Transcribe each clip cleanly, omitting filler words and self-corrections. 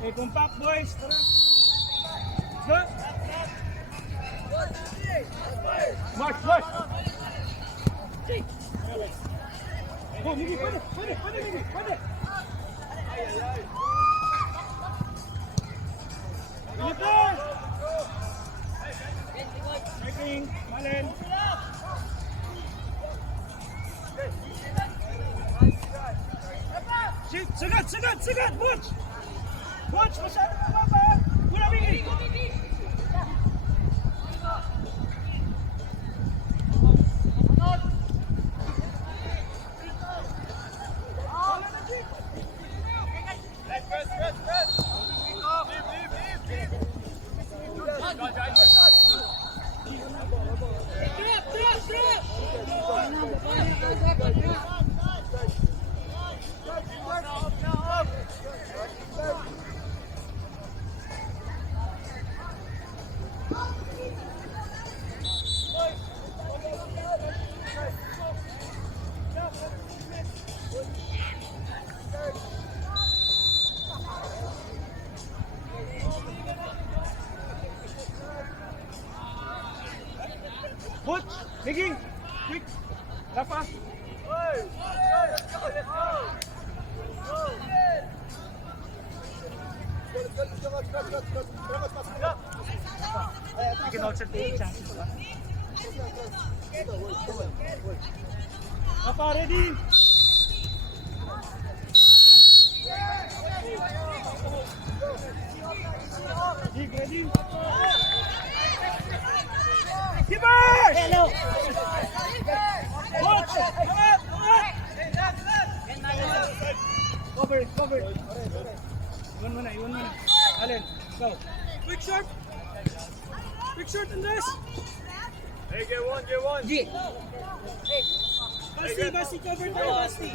Okay, compact boys. Tara. Go. March, march. Go, Miggy, pwede, Miggy, pwede. Ilipan! Striking, Malen. Sagat, Butch! Butch, masyado ka ba? Wala, Miggy! Butch, Miggy, quick, Rafa. You can also take chances. Rafa, ready? Ready? Kibers! Hello! Watch! Cover! Iwan mo na. Allen, go. Quick shot, Andres! Hey, get one! G! Basti, cover tayo, Basti!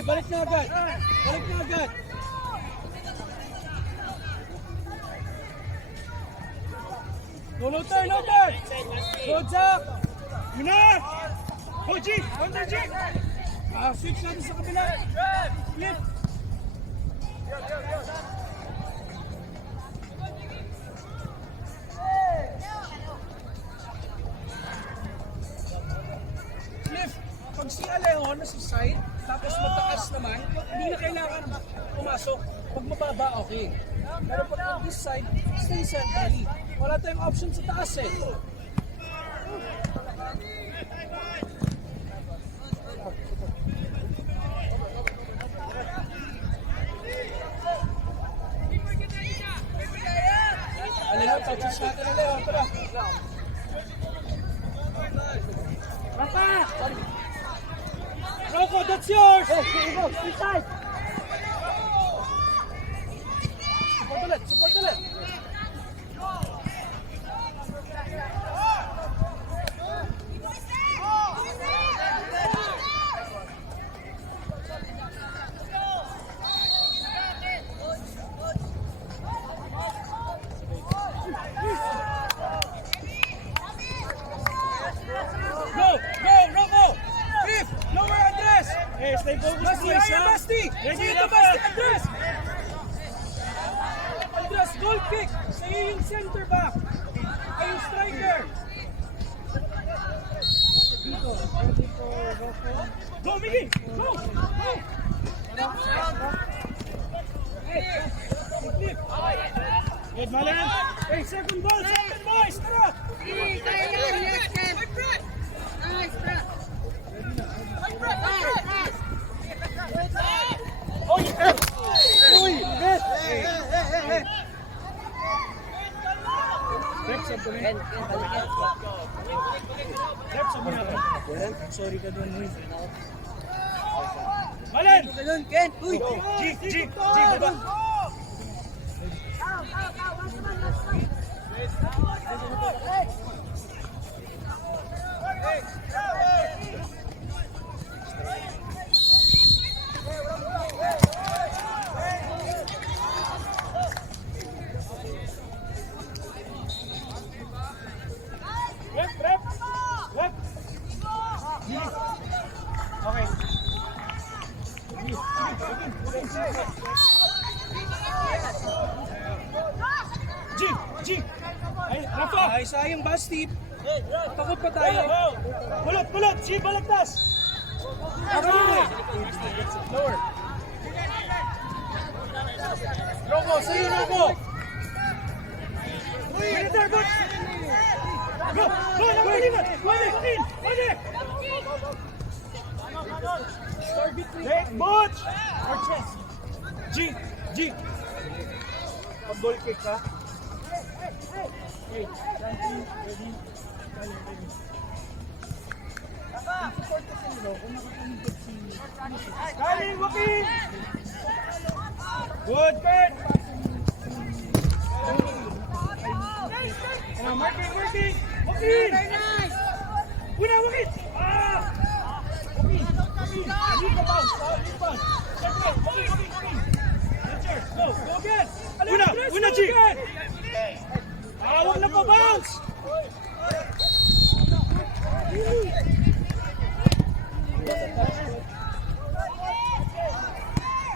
Balik na agad! No turn! Go, Jack! Yun na! Go, G! Counter, G! Switch natin sa kabila! Flip! Flip! Pag si Alejo nasa side, tapos mataas naman, hindi na kailangan pumasok. Pag mababa, okay. Pero pag on this side, stay centrally. Wala tayong option sa taas eh. Alejo, touches natin Alejo. Tara. Rafa! Rocco, that's yours! Hey, here you go, inside! Support ulit! Stay focused, boys, ha? Basti! Ready to Basti, Andres! goal kick. Sa'yo yung center back. Ay yung striker. Dito. Ready for Rocco. Go, Miggy! Go! Go! Hey! Flip! Good, Malen! Hey, second ball! Second boys! Tara! Yes, Ken. Nice, bro. Oy! Uy! Net! Rex, sabi ko na. Rex, sabi na ako. Sorry ka doon, Uy. Malen! Ken. Uy. G, baba. Rep. Okay. G. Ay, Rafa. Ay, sayang ba, Steve? Takot pa tayo. Bulot. G, balagtas. Lower. Rocco, sa'yo, Rocco. Militer, Butch. Go, nakalimat. Pwede. Hey, Butch. G. Pag-goal kick, ha? Hey, ready. Kali, Joaquin! Good, Kurt! Marking! Joaquin! Una, Joaquin! Joaquin! Lead the bounce! Joaquin! Go again! Una, G! Huwag na po, bounce!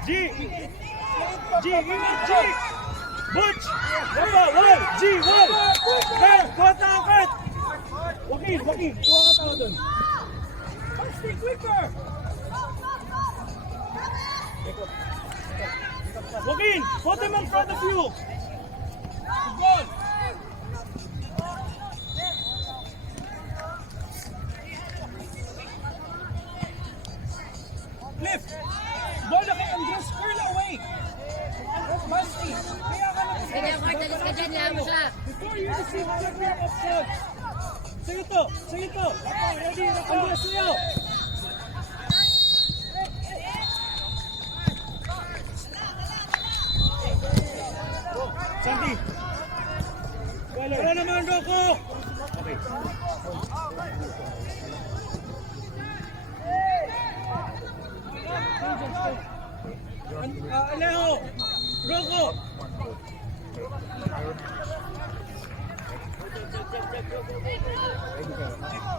G! Butch! Wall! G! Wall! Kurt! Kuha tayo, Kurt! Joaquin! Kuha ka tayo dun! Stay quicker! Joaquin! Put them in front of you! Good ball! Lift! Ball na kay Andres, curl away! Basti! Kaya ka na Sige, Kurt, alis ka dyan. Lahat mo siya. before you receive your option! Sa'yo to! Ready? Andres, sa'yo! Santi! Wala naman, Rocco! Okay. Alejo! Rocco!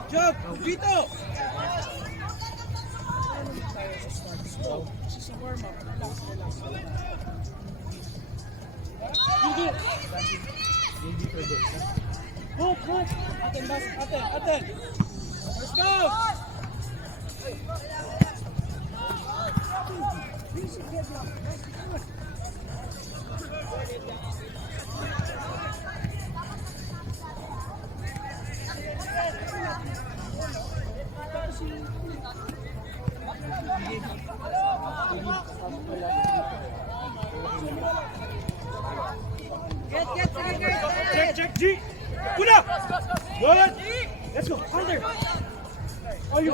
Job! Dito! Sa warm-up, relax. Hook! Aten! Let's go! Check, G! Una! Good! Let's go, under! Are you?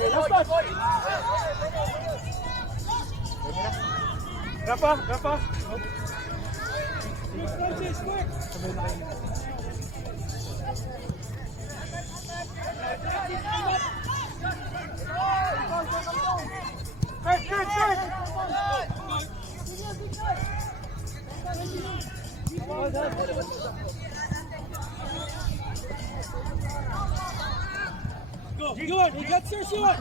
Last pass! Rafa! Quick! Go! Good! He gets your shot!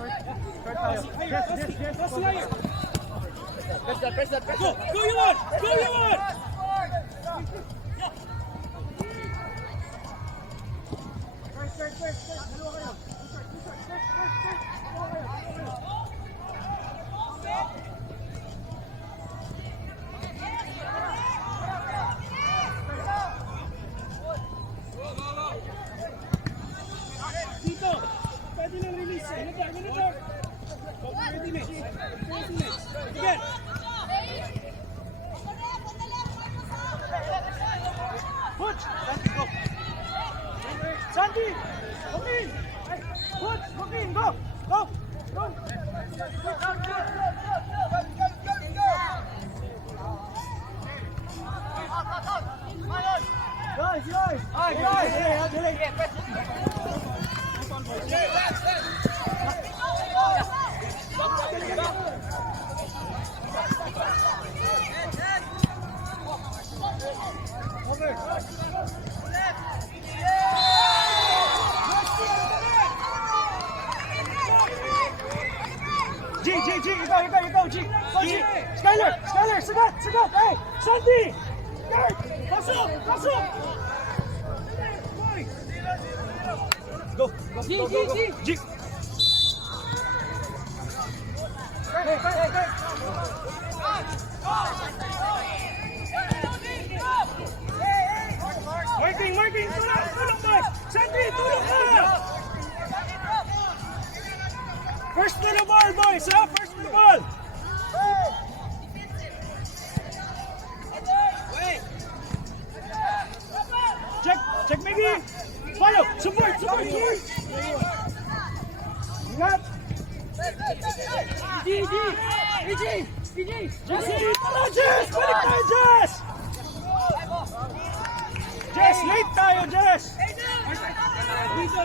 Press that! Go, you want! Dito! Pwede nang release eh. Ganito! Ready next. Again! Butch! Sandy, go! Sandy! Hook in! Butch! Hook in! Go! Go! Go! Guys! Guys! G, ikaw, G. Go, G. Skyler, sagat. Hey, Sandy! Guard! Pasok! Go. G. Marking! Tulong, boys! Sandy, tulong ka! First to the ball, boys, ha? First to the ball! Check, Miggy! Follow! Support! Ingat! PG! Jesse! Tala, Jess! Balik tayo, Jess! Jess, late tayo, Jess!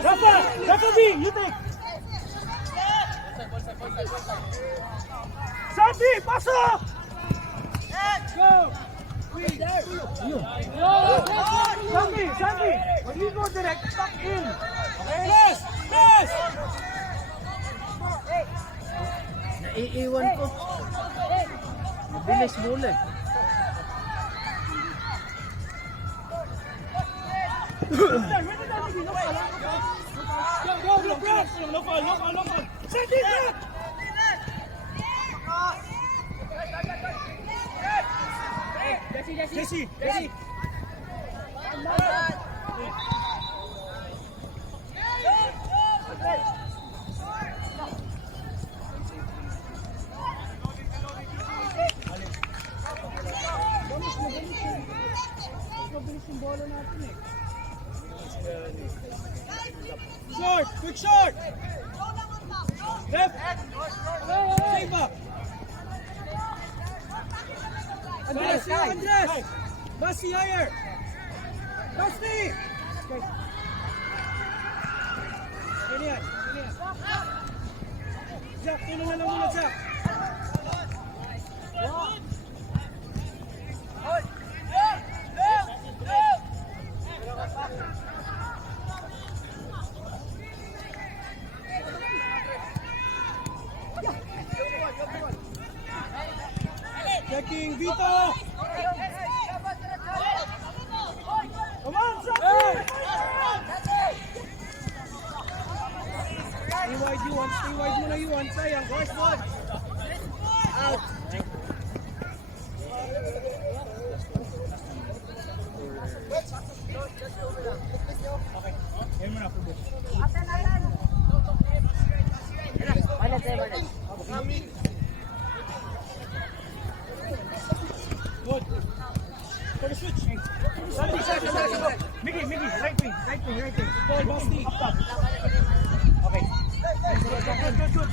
Rafa B, you take! Sandy, pasok! Go! Sandy! When you go direct, tuck in! Okay? Yes! Naiiwan ko. Mabilis mula eh. No fall. Sandy, back! Jesse! Quick short! Left! Save up! Andres! Basti higher! Basti! Ini yan. Jack, tulong na lang muna, Jack. Checking Vito! Come on, Sandy! Stay wide muna you want. Sayang, first one. Out. Yan muna, Pubo. Good. For the switch. Sandy. Mickey, right wing. Ball, Basti. Up top. Okay. Good.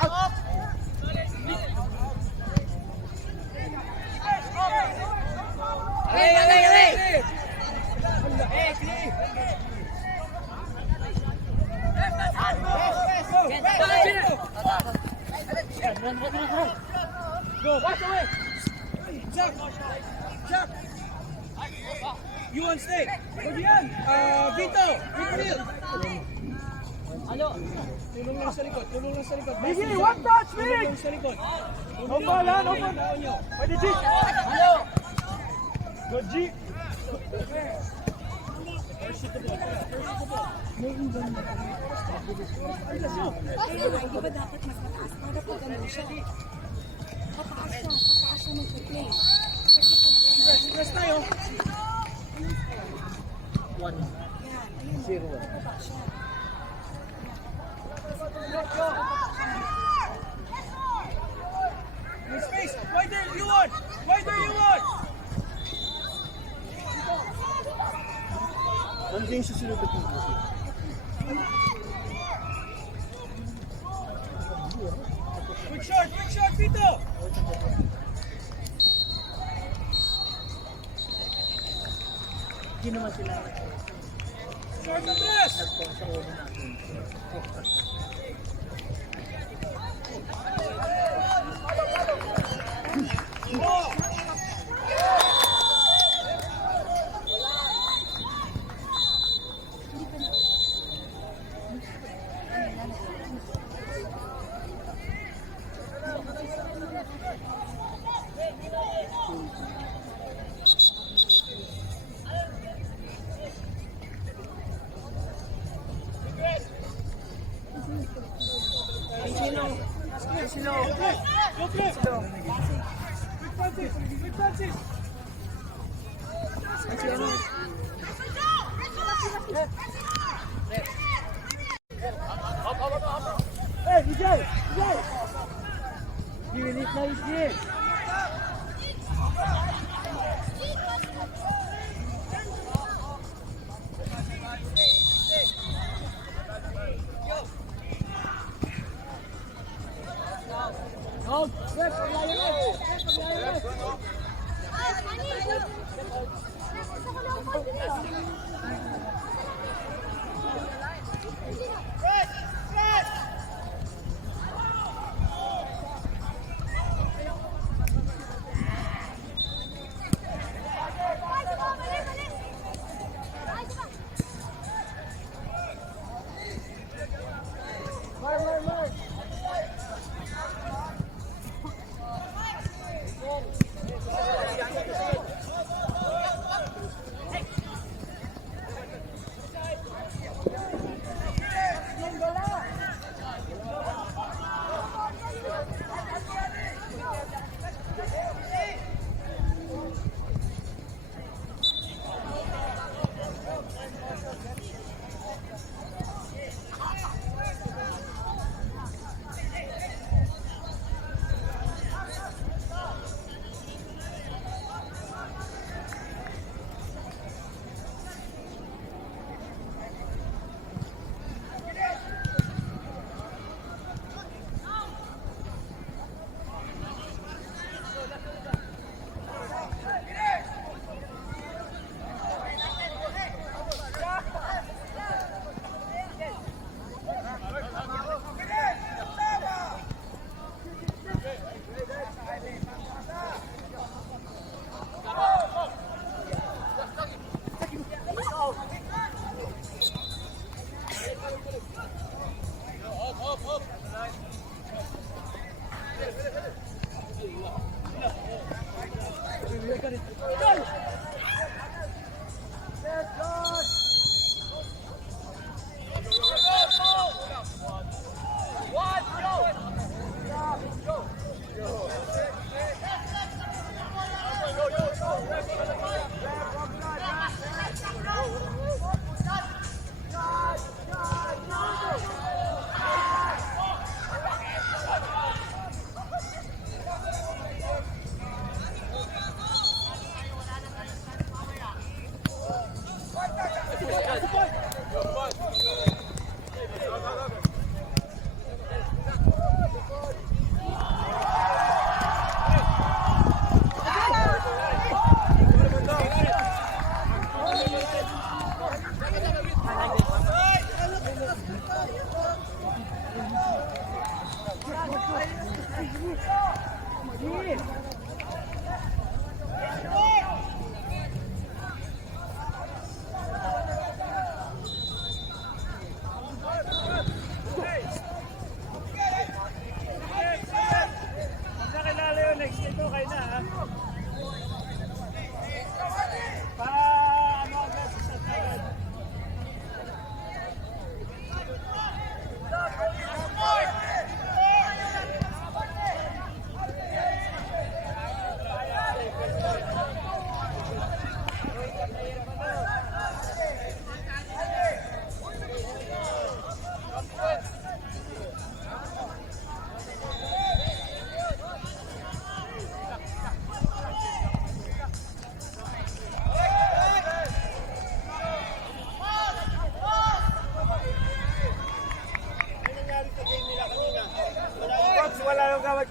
Out. Hey! Go, watch away. Jack. You want stay? Go diyan. Vito. Midfield. Hello. Tulong lang sa likod. Tulong lang sa likod. Miggy, one touch, Tulong Mig! lang sa likod. No ball, ha? No ball. Tao nyo. Pwede, G. Good, G. Hindi ba dapat mas mataas para pag ano siya? Pataas siya mag-play. Press tayo. 1-0. Baba siya. May space. Wider you want. Wider you want. Ano yung susunod na pinto? Quick shot, Vito. Hindi naman sila Short address. sa ulo natin. Oh. Go, Chris. Quick Francis. Hey, DJ! Dinilit na EJ.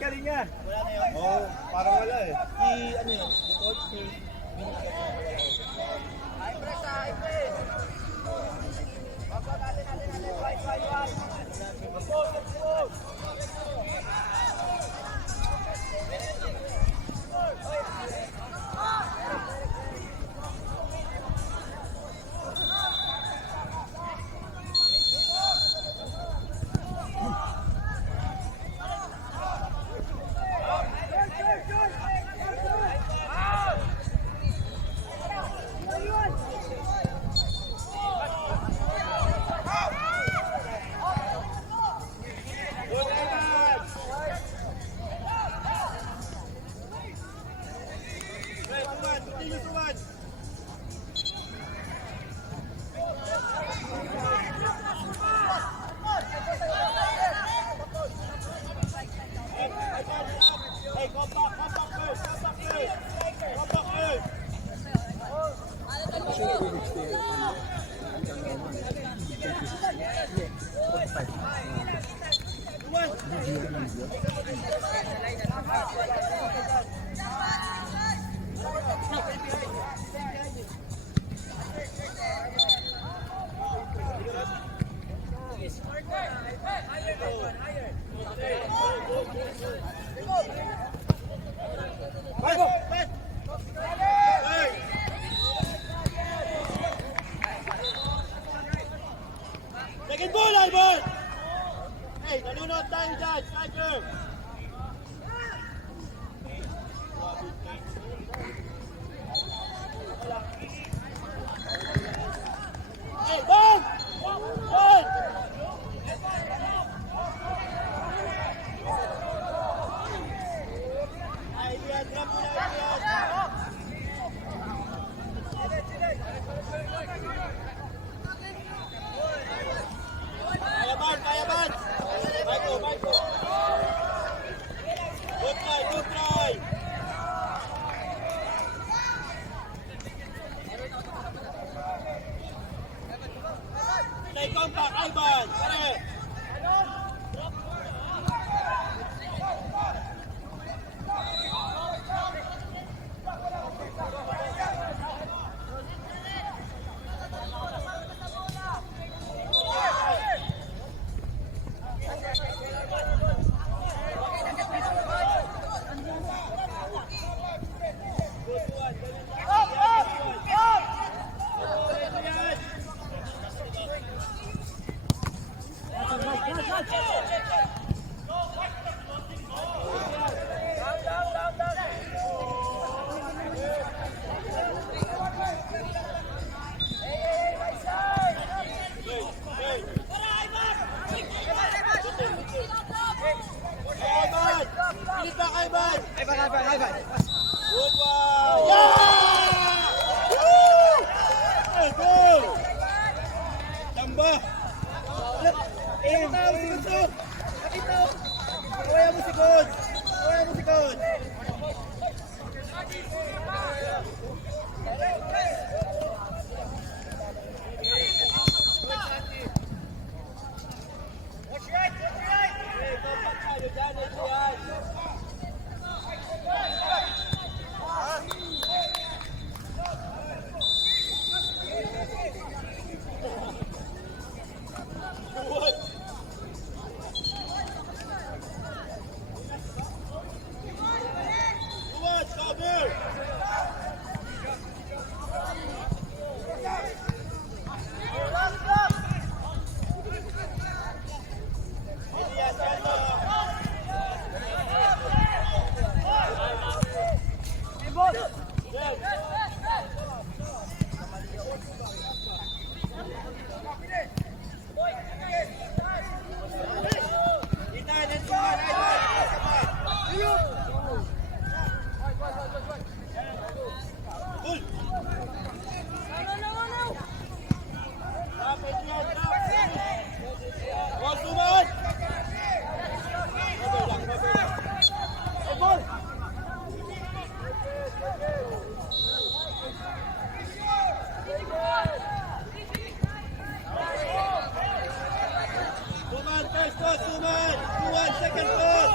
linya. Oo, parang wala eh. Ano yun? The coach ni Second ball, Albert! Hey, nalunod tayo dyan, striker! Hey, ball! Ball! Ay, Elian, drop mo na, Elian! Kaya ban! Baiko! Good try! Stay compact, Ivan! Pare! Good one! Yeah! Woo! Hey, goal! Tamba! Nakita mo si Gunsok! Nakita mo! Kawaya mo si Guns! Kawaya mo si Guns! First toss, Suman! 2-1, second toss!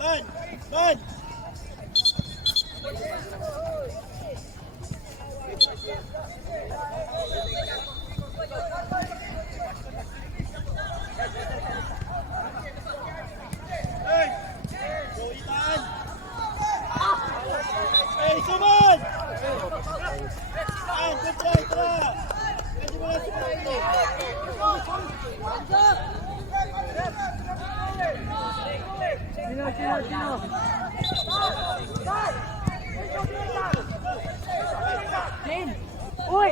Man! Man! Hey! Joey man! Hey, suman! Ah, good try, tara! Pwede mo lang sumayin. Sino? Uy!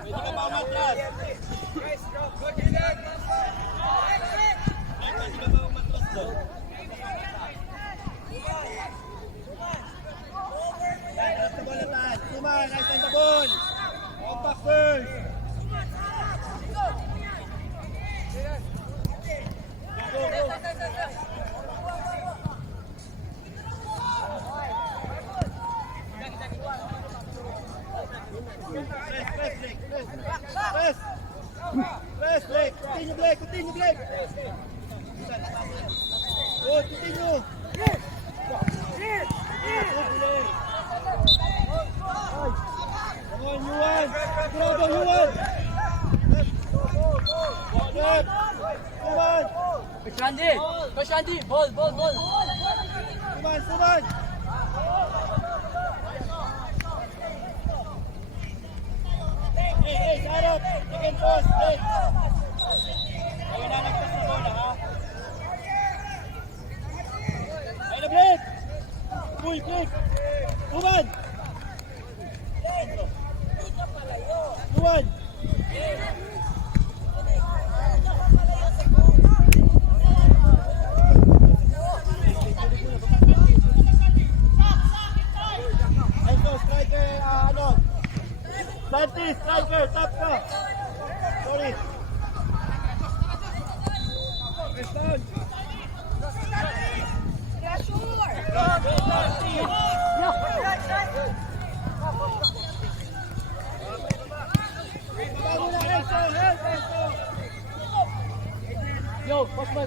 Pwede ka pa umatras. Ay, pwede ka pa umatras doon. Nice the ball atan. Suman, nice the ball. Compact first. Go, go, go. Press, Blake, press. Press, Blake. Continue, Blake. Continue, Blake. Good, continue. Good, Blake. Come on, Yuan. Bravo, Yuan. Walk left. Come on. Push Andy! Ball! Come on, come on. Hey, sarap. Second post, Blake. Ayun na, nagpas na bola, ha? Ayun na, Blake. Uy, Blake. Yuan. Yuan. Ito, striker, ano? Santi, striker, tap ka. Sorry. Press down. Bago na, Enzo, help, Enzo. Yo! Post by!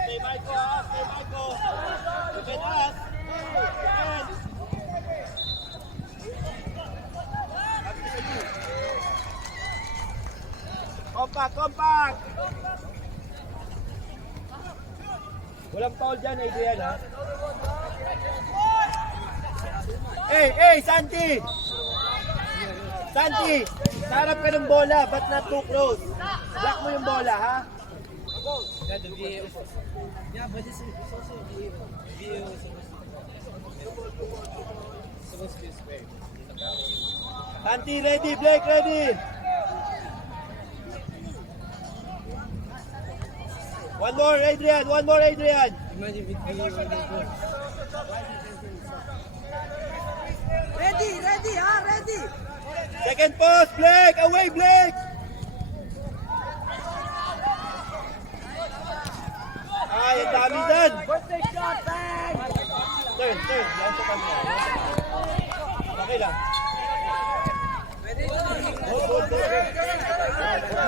Stay Michael, ha? Stay Michael. You can ask. Compact. Walang foul dyan, Adrian, ha? Hey, Santi! Santi! Sarap ka ng bola, but not too close. Block mo yung bola, ha? Santi ready, Blake ready. One more, Adrian. Ready! Second post, Blake. Away, Blake. Ay, ang dami dyan. Birthday shot! Bang! Turn. Yan sa kanya. Okay lang. Hold.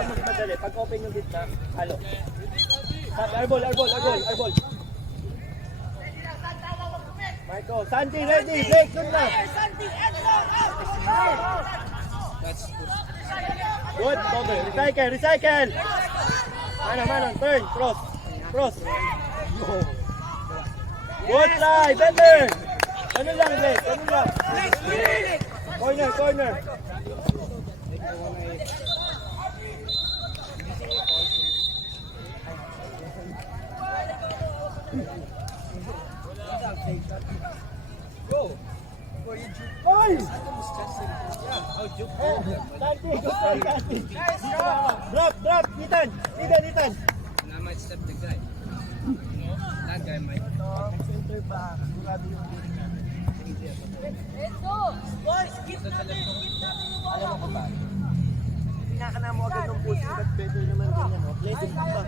Mas madali. Pag open yung gitna, halo. Airball. Michael, Santi ready. Blake, doon na. Good, cover. Recycle. Mano, turn. Cross. Good try, better! Ano lang, Blake? Ano lang? Corner, corner. Go! Oy! How juke? Drop! Ethan! Ethan! I might step the guy. That guy might. Center back. Sigurado yung alam mo ko ba? Pinakana mo agad ng push but better naman ganyan, no? Blessing ka ba?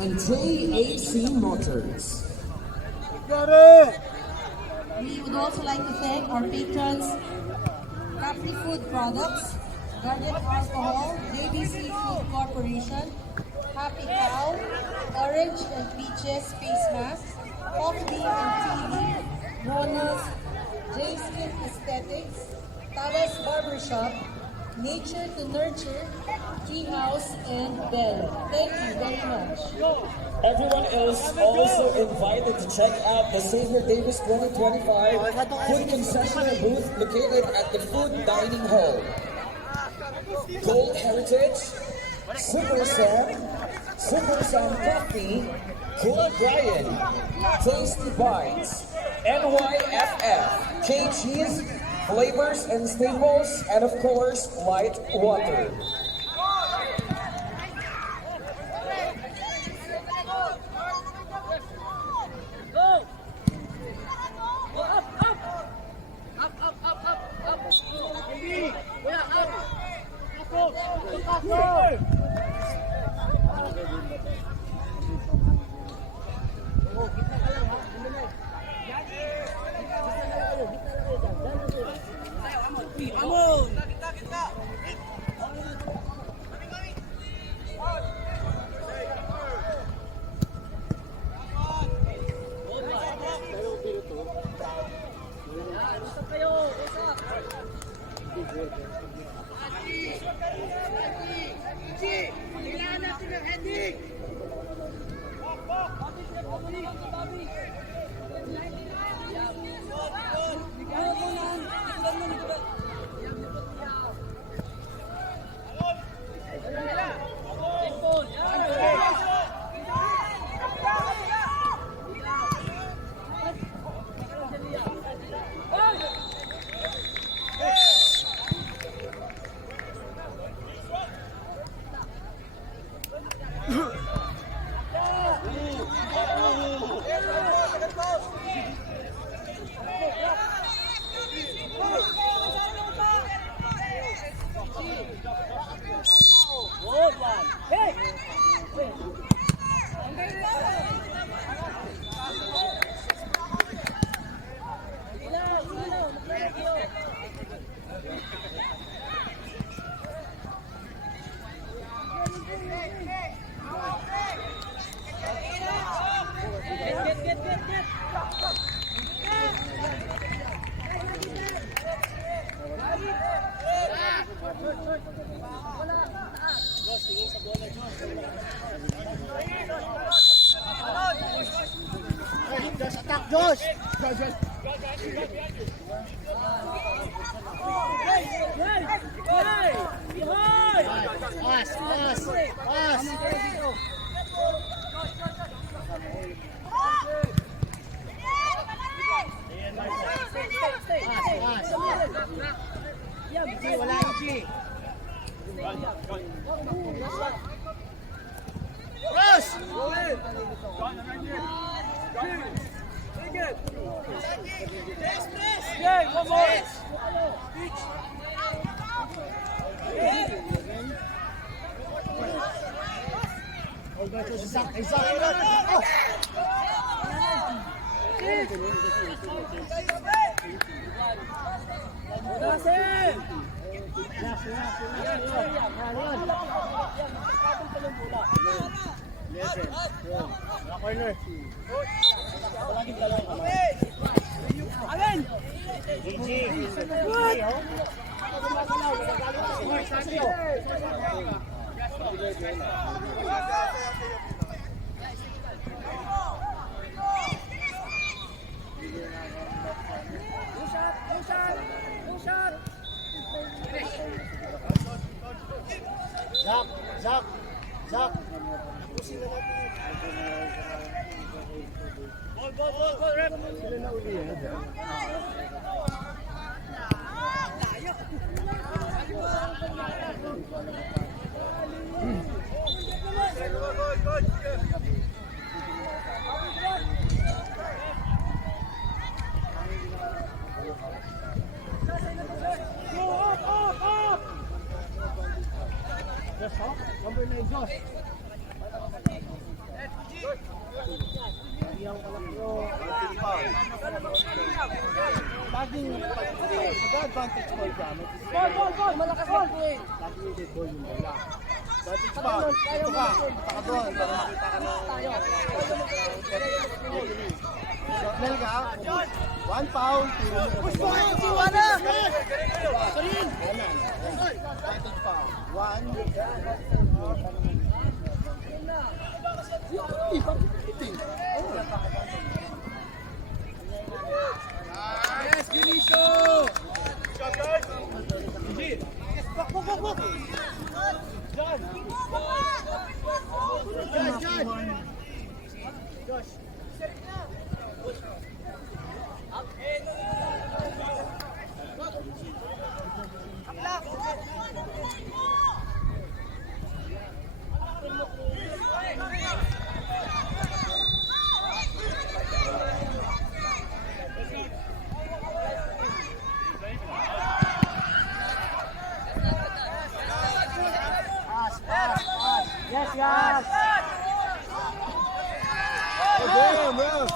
And JAC Motors. We would also like to thank our patrons, Capri Food Products, Guardian Alcohol, JBC Food Corporation, Happy Cow, Orange and Peaches Face Mask, Off Beam and TV, Ronas, J Skin Aesthetics, Tawas Barbershop, Nature to Nurture, Tea House, and Bell. Thank you very much. Everyone else also invited to check out the Xavier Davis 2025 food concessional booth located at the Food Dining Hall. Gold Heritage, Super Sam Coffee, Cool Brian, Tasty Bites, NYFF, K-Cheese, Flavors and Staples, and of course, Light Water. Josh! Corner. Zach! Zach! Zach! Sila na uli yan. Number 9, Josh. Laging mag-advantage ball ka. Ball! Malakas ball! Laging yung dead ball yung bola. Advantage ball. Ito ka. Taka doon. Para makita ka na. Signal ka. 1 foul. Push mo! Siwana! Karin! Advantage foul. 1. Yes, Junicio! Yes, yes. Damn, bro.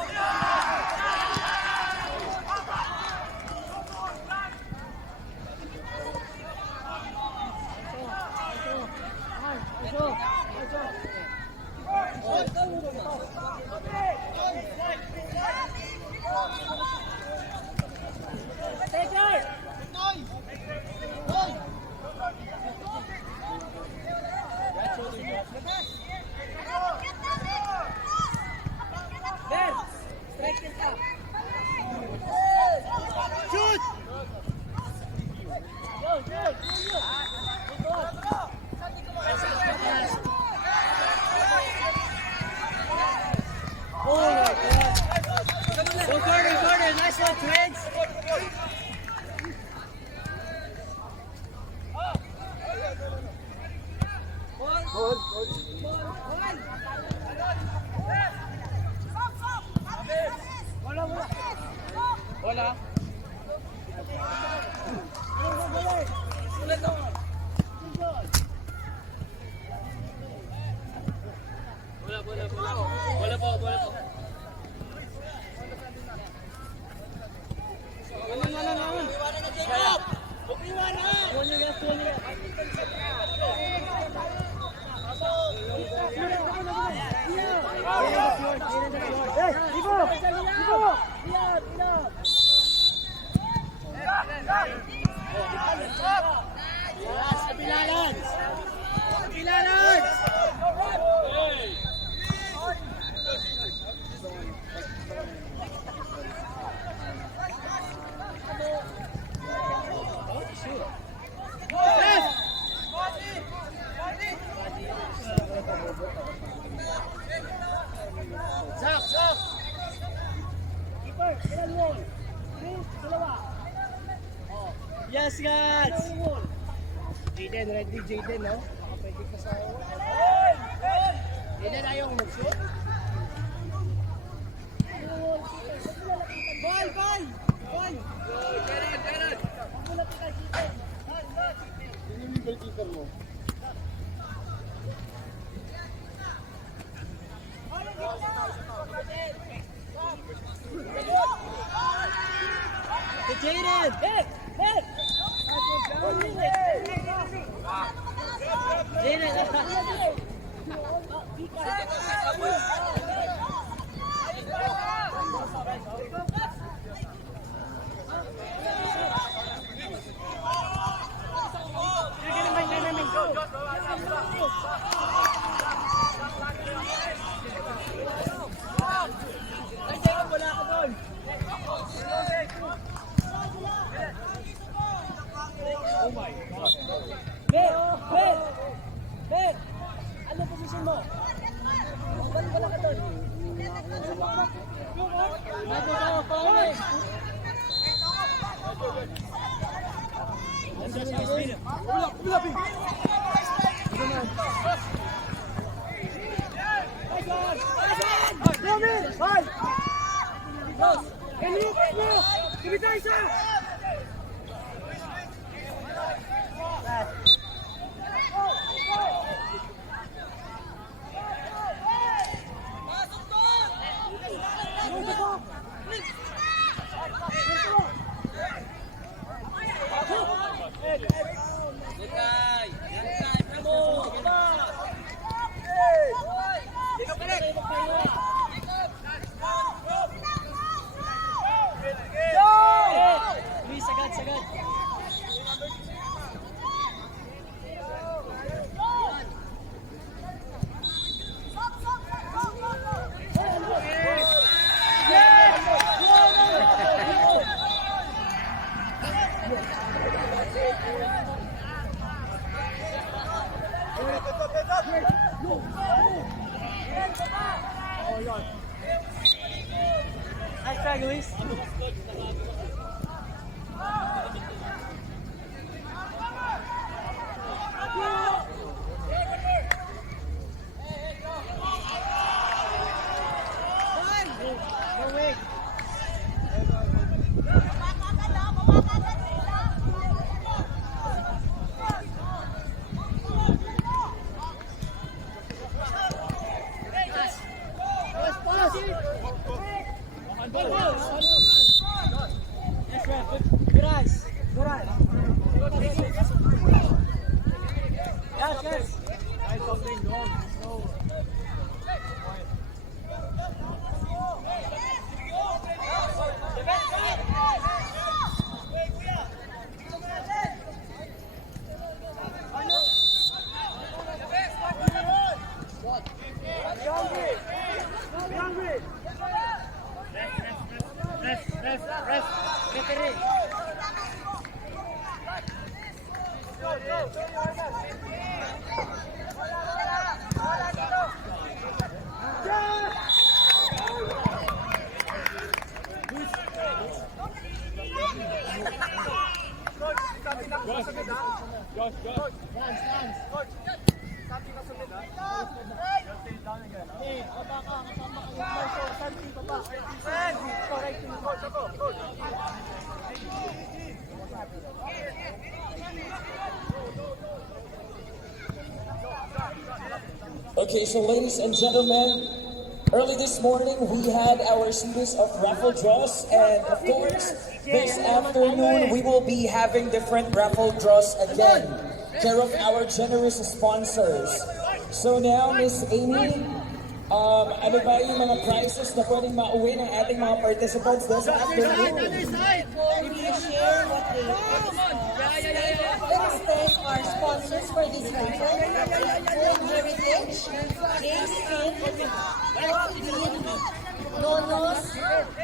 Go corner, nice one, Twins. Wala. Bola po. Yes, guys! Jaden, ready Jaden, no? Pwede ka sa... Jaden, ayaw mag-shoot? Ball! Jared! Sino yung goalkeeper mo? Jaden! Hit! Jaden! Ayusin mo. Balik ka doon. Bago ka, pangit. Luis, sagad. Nice try, Luis. No way. Yes, ref. Good eyes. Good eyes. Yes. Ref. Referee. Okay, so ladies and gentlemen, early this morning we had our series of raffle draws, and of course, this afternoon we will be having different raffle draws again, care of our generous sponsors. So now, Miss Amy, ano ba yung mga prizes na pwedeng mauwi ng ating mga participants this afternoon? Before we share what they let's thank our sponsors for this weekend. Home Heritage, J-Skin, Coffee, Nonos,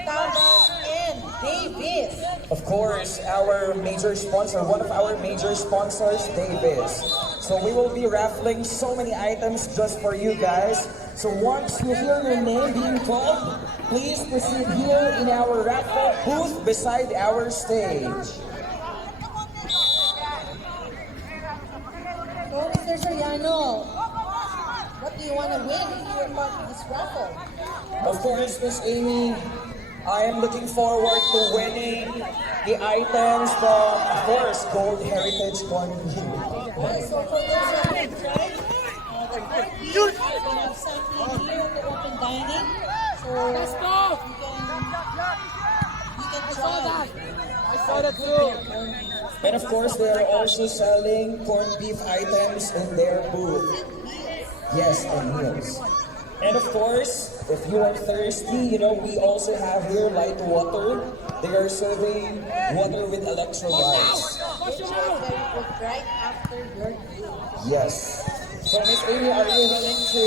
Tabas, and Davis. Of course, our major sponsor, one of our major sponsors, Davis. So we will be raffling so many items just for you guys. So once you hear your name being called, please proceed here in our raffle booth beside our stage. So, Mr. Soriano, what do you want to win if you're part of this raffle? Of course, Miss Amy, I am looking forward to winning the items from, of course, Gold Heritage Cornview. Okay, so for those who haven't tried, the corned beef, we have sampling here at the open dining. So, let's go! You can try. I saw that too. And of course, they are also selling corned beef items in their booth. Yes, and meals. And of course, if you are thirsty, we also have here light water. They are serving water with electrolytes. Very good right after your meal. Yes. So Miss Amy, are you willing to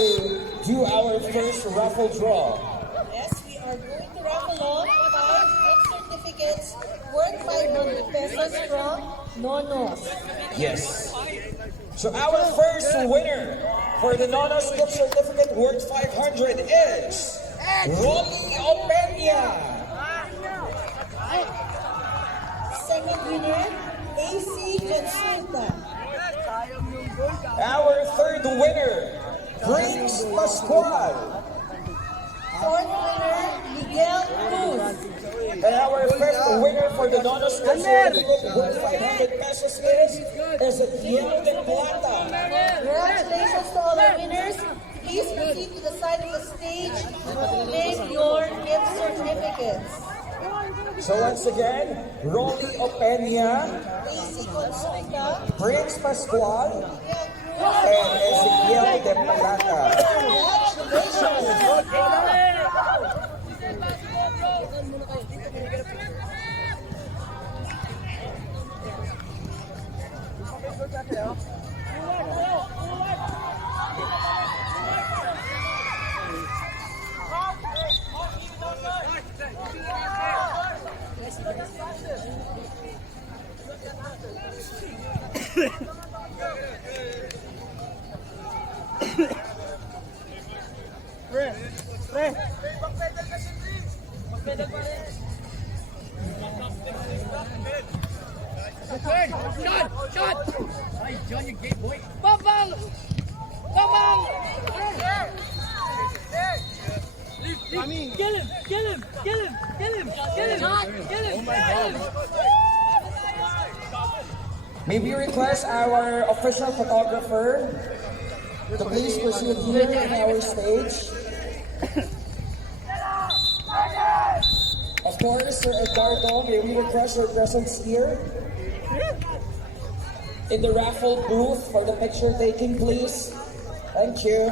do our first raffle draw? Yes, we are going to raffle off 5 gift certificates worth 500 pesos from Nonos. Yes. So our first winner for the Nonos gift certificate worth 500 is Rolly Opena. Second winner, AC Consulta. Our third winner, Prince Pascual. Fourth winner, Miguel Cruz. And our fifth winner for the Nonos gift certificate worth 500 pesos is Diego de Plata. Congratulations to all our winners. Please proceed to the side of the stage to claim your gift certificates. So once again, Rolly Opena, AC Consulta. Prince Pascual, and Ezequiel de Plata. Shot! Ay, John, yung game boy. Babang! Babang! Kill him! Kill him! Kill him! Kill him! Kill him! Kill him! Kill him! May we request our official photographer to please proceed here on our stage. Of course, Sir Edgardo, may we request your presence here in the raffle booth for the picture taking, please. Thank you.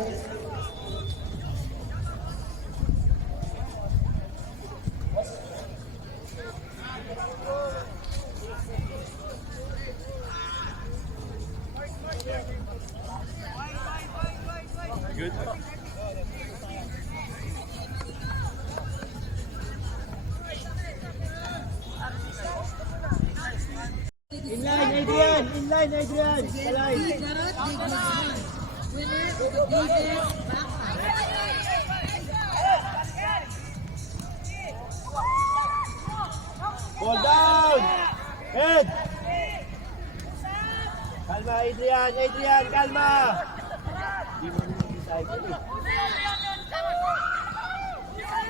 Inline, Adrian! Inline, Adrian! Salay! Winner of the Davis Backpack. Ball down! Head! Kalma, Adrian! Adrian, kalma! Hindi mo rin decide eh.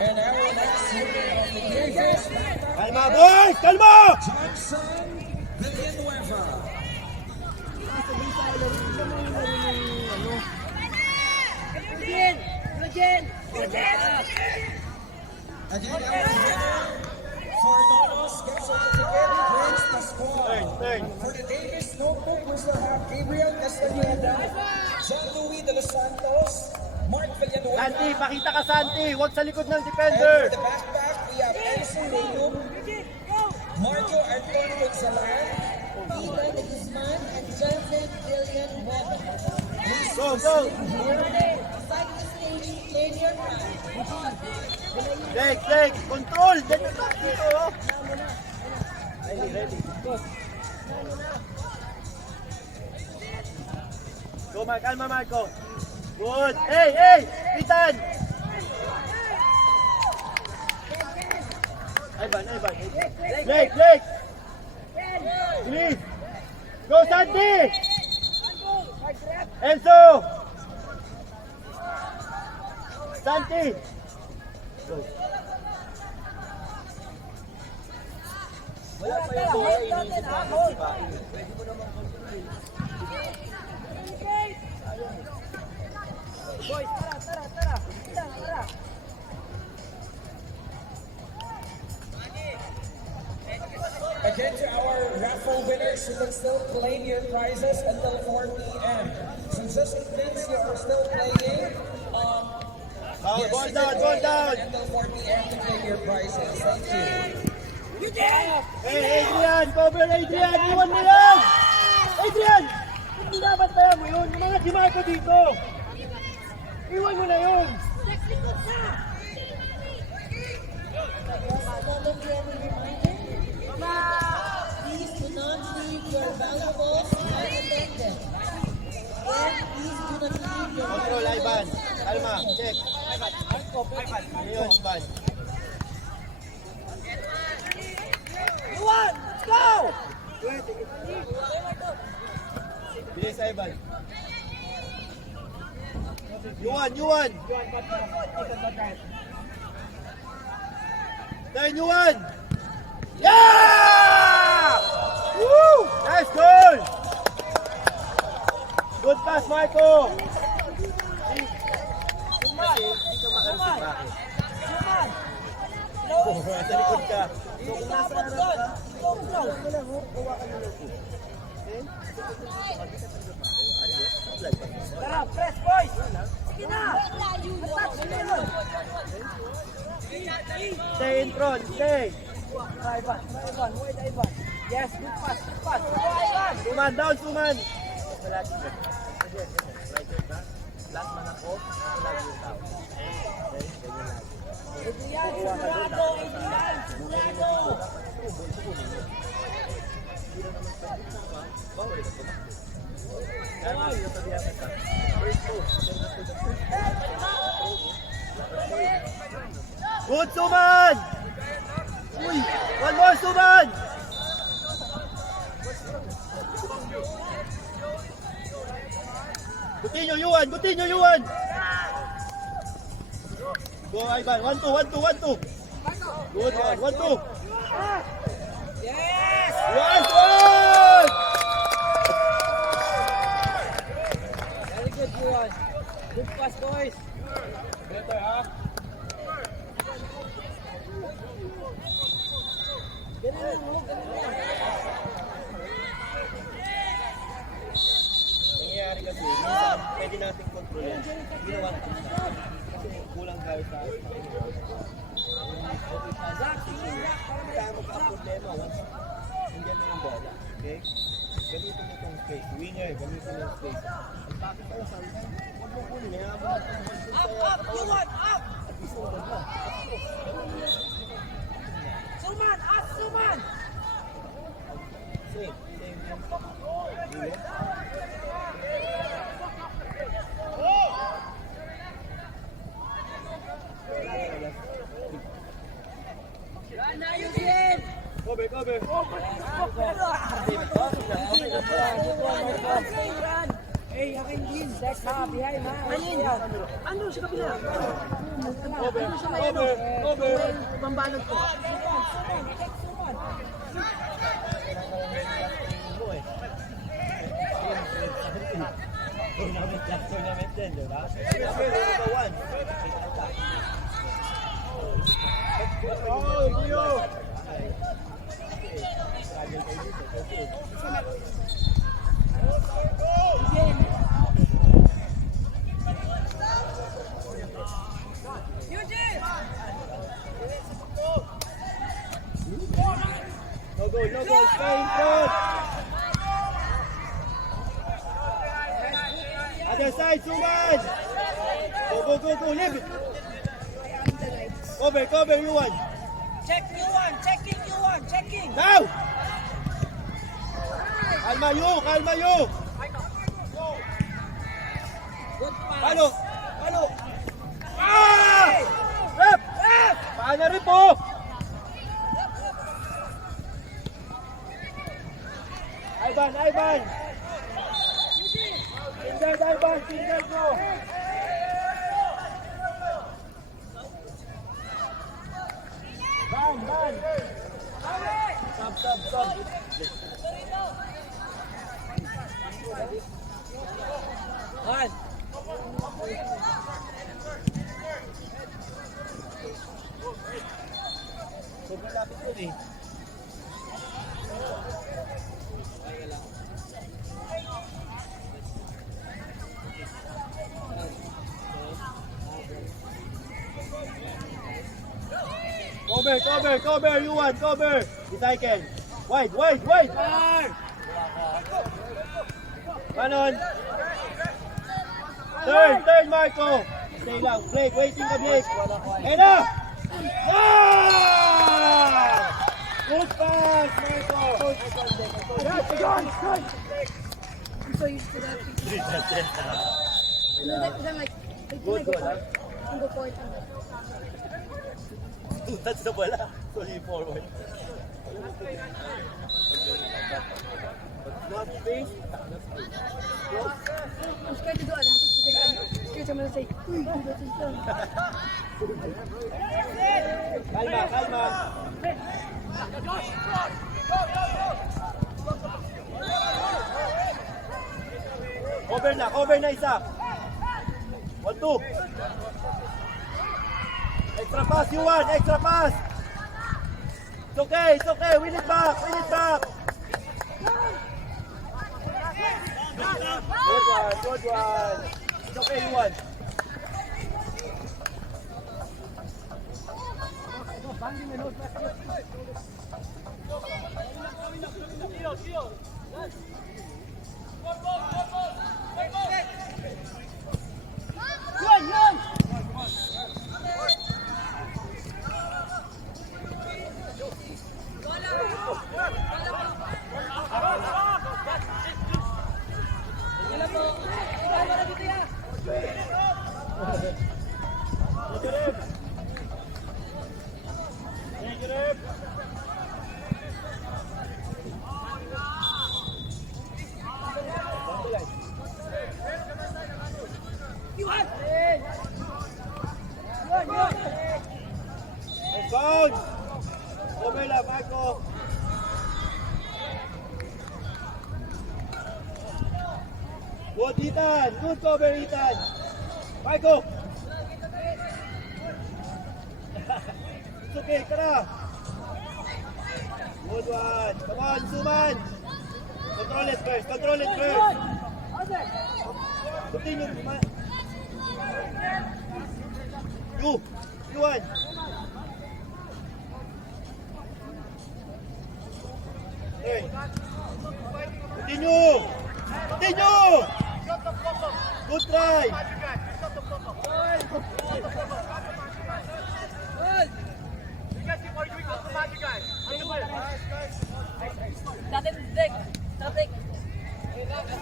And our next winner of the Davis Kalma, boys! Kalma! Johnson Villanueva. Eugene! Eugene! Again, our winner for Nonos gift certificate, Prince Pascual. Turn. For the Davis notebook, we still have Gabriel Castaneda, John Louis de los Santos, Mark Villanueva. Santi, pakita ka Santi! Huwag sa likod ng And defender! for the backpack, we have Enzo Reyum, Marco Antonio Gonzalan, Peter de Guzman and Joseph William Webb. Go, go! Side of the stage, claim your prize. Leg! Control! Dito ba? Dito! Oh. Ready. Go! Go, Mark. Kalma, Marco. Good! Hey! Ethan! Ivan. Leg! Please! Go, Santi! Enzo! Santi! Go. Wala pa yung bola, iniisip natin si Baki. Pwede mo naman control. Boys, tara! Again, to our raffle winners, you can still claim your prizes until 4 p.m. So just in case you are still playing, Ball down! until 4 p.m. to claim your prizes. Thank you. Hey, Adrian! Cover, Adrian! Iwan mo yan! Adrian! Hindi dapat tayo mo yun. Yung mga Dimarco dito. Iwan mo na yun. Please do not leave your valuables unattended. Kalma, check. Ano yun, Ivan? Yuan, go! Bilis sa Ivan. Yuan! Turn Yuan! Yeah! Woo! Nice goal! Good pass, Marco! Kasi hindi ka makarisip bakit. Sa likod ka. Dapat doon. Tara, press boys! Sige na! Stay in front, stay! Ivan, wait Ivan. Yes, good pass. Ivan! Suman, down, Suman! Adrian, sigurado! Good, Suman! Uy! One more, Suman! Continue, Yuan! Continue, Yuan! Go, Ivan! 1-2! Good one, 1-2! Yes! Yes, one! Very good, Yuan. Good pass, boys. Better, ha? Nangyayari kasi, minsan pwede natin kontrolin. Ginawa natin siya. Kasi kulang tayo sa hindi tayo magkakaproblema once nandiyan na yung bola. Okay? Gamitin mo itong space. Winger, gamitin mo yung space. Ang bakit tayo sa akin, huwag mo kunin. Hayaan mo natin mag-space tayo. Yuan, up! At least mo ba? Suman, up, Suman! Same. Winger. Cover. Hey, akin din. That's ha, behind ha. Ano sa kabila? Cover. Pambalot ko. Tournament din, di ba? Oh, Leo! No goal, stay in front! Other side, Suman! Go, leave it! Cover, Yuan! Check Yuan, checking. Now! Kalma you! Good pass. Palo! Ah! Rep! Paano rin po? Ivan! Tingnan mo! Ban! Stop! One. Sobrang lapit yun eh. Cover, Yuan, cover! Recycle! Wide! Manon! Turn, Marco! Stay lang, Blake, waiting ka, Blake! Ayun na! Ah! Good pass, Marco! I'm so used to that. Good, ha? Two touch na pala. Sorry, forward. Not space. I'm scared to do it. I'm scared someone will say, "Uy, that's his son." Kalma, kalma. Cover na isa. 1-2. Extra pass, Yuan, extra pass. It's okay, win it back. Good one. It's okay, Yuan. Bounce! Cover lang, Marco. Good, Ethan. Good cover, Ethan. Marco! It's okay, tara. Good one. Come on, Suman. Control it first. Continue, Suman. You one. Hey. Continue. Good try.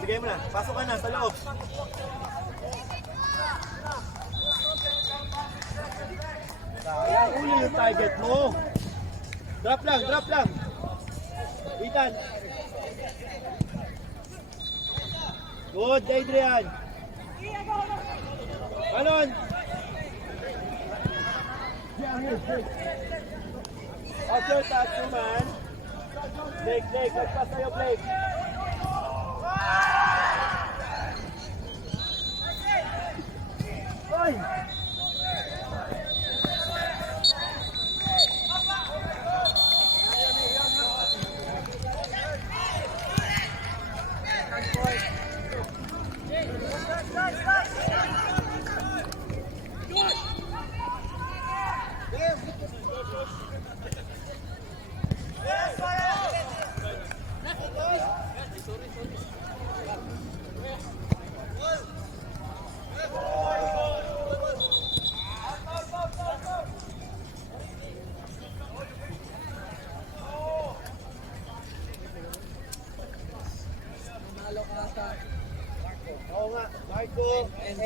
Bigay mo na. Pasok ka na sa loob. Uli yung target mo. Drop lang. Ethan. Good, Adrian. Balon. Watch your touch, man. Blake. Magpas tayo, Blake. Oy! Oo nga, Marco and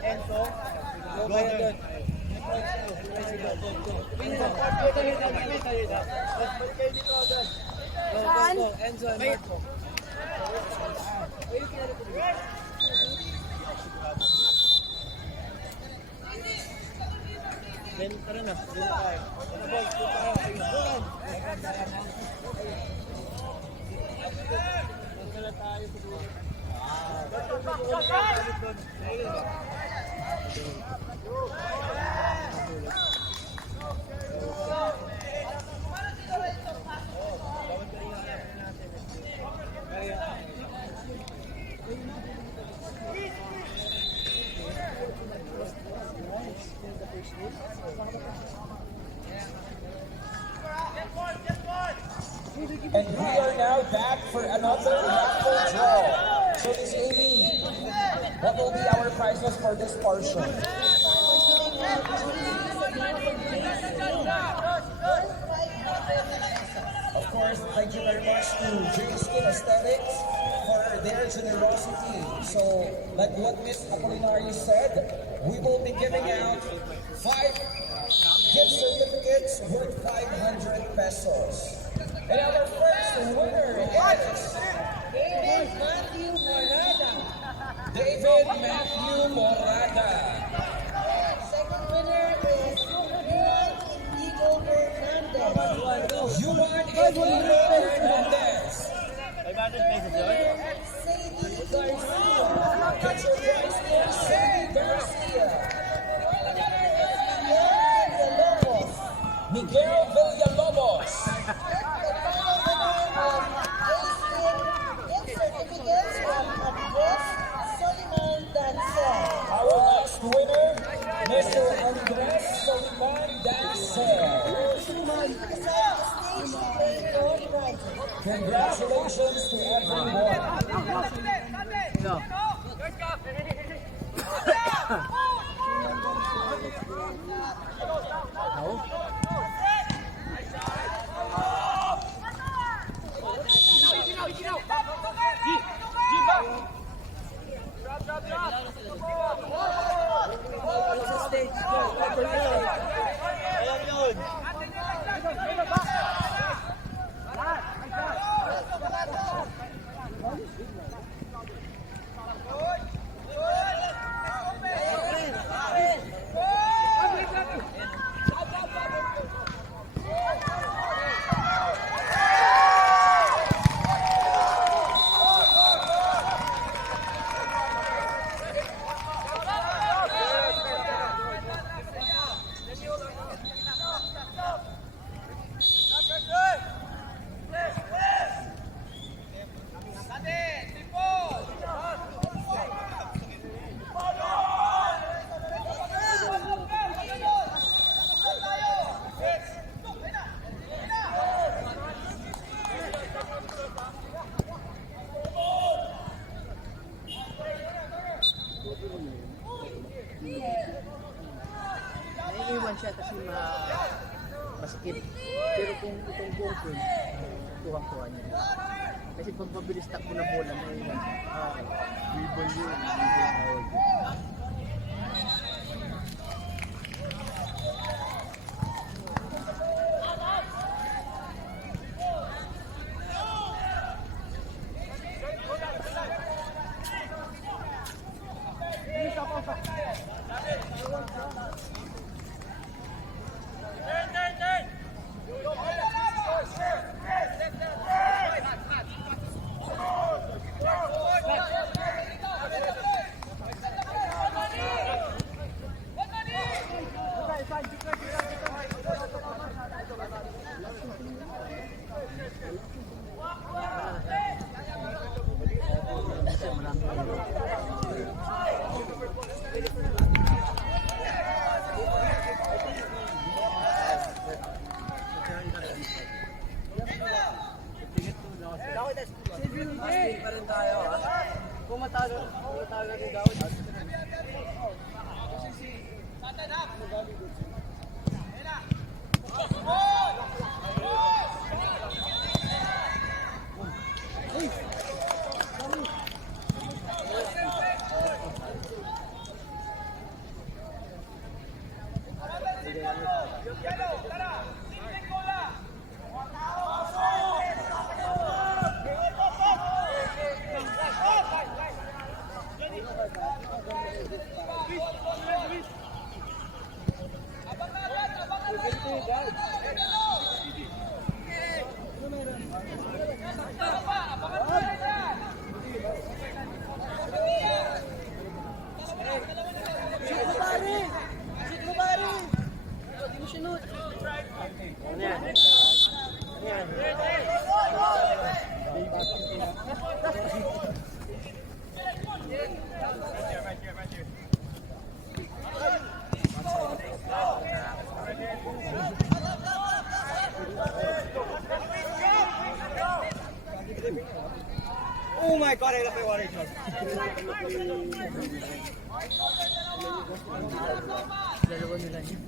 Enzo. Go kayo doon. Saan? Enzo and Marco. Then, tara na. Doon tayo. And we are now back for another raffle draw. So Miss Amy, what will be our prizes for this portion? Of course, thank you very much to Dream Skin Aesthetics for their generosity. So, like what Miss Apolinario said, we will be giving out 5 gift certificates worth 500 pesos. And our first winner is David Matthew Morada. David Matthew Morada. Second winner is Juan Indigo Fernandez. Juan Indigo Hernandez. 500 pesos yun. Sadie Garcia. Get your prize for Sadie Garcia. Miguel Villalobos. Certificates from Andres Soliman Dancel. Our last winner, Mr. Andres Soliman Dancel. Congratulations to everyone. Ayan yun. Naiiwan siya kasi masikip. Pero kung itong ballpen, kuha niya. Kasi pag mabilis takbo ng bola, naiiwan siya. Dribble yun. Oh my God, I love my water shot. Dalawa nila niya.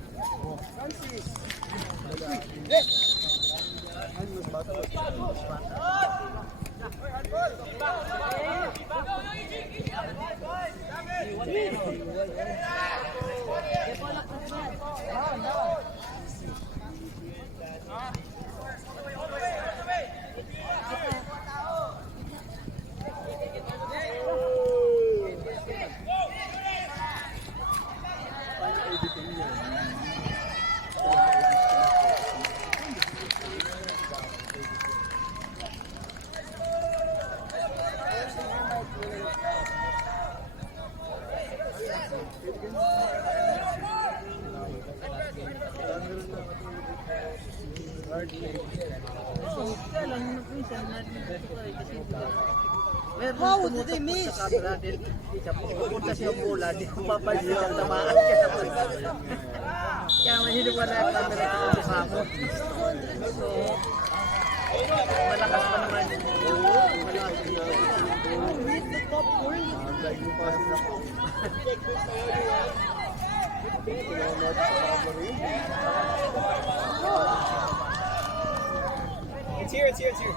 How did they miss? Pupunta siya bola, di ko papalik ang tamaan. Kaya mahilo wala ang camera sa mukha mo. So, malakas pa naman. It's here, it's here, it's here.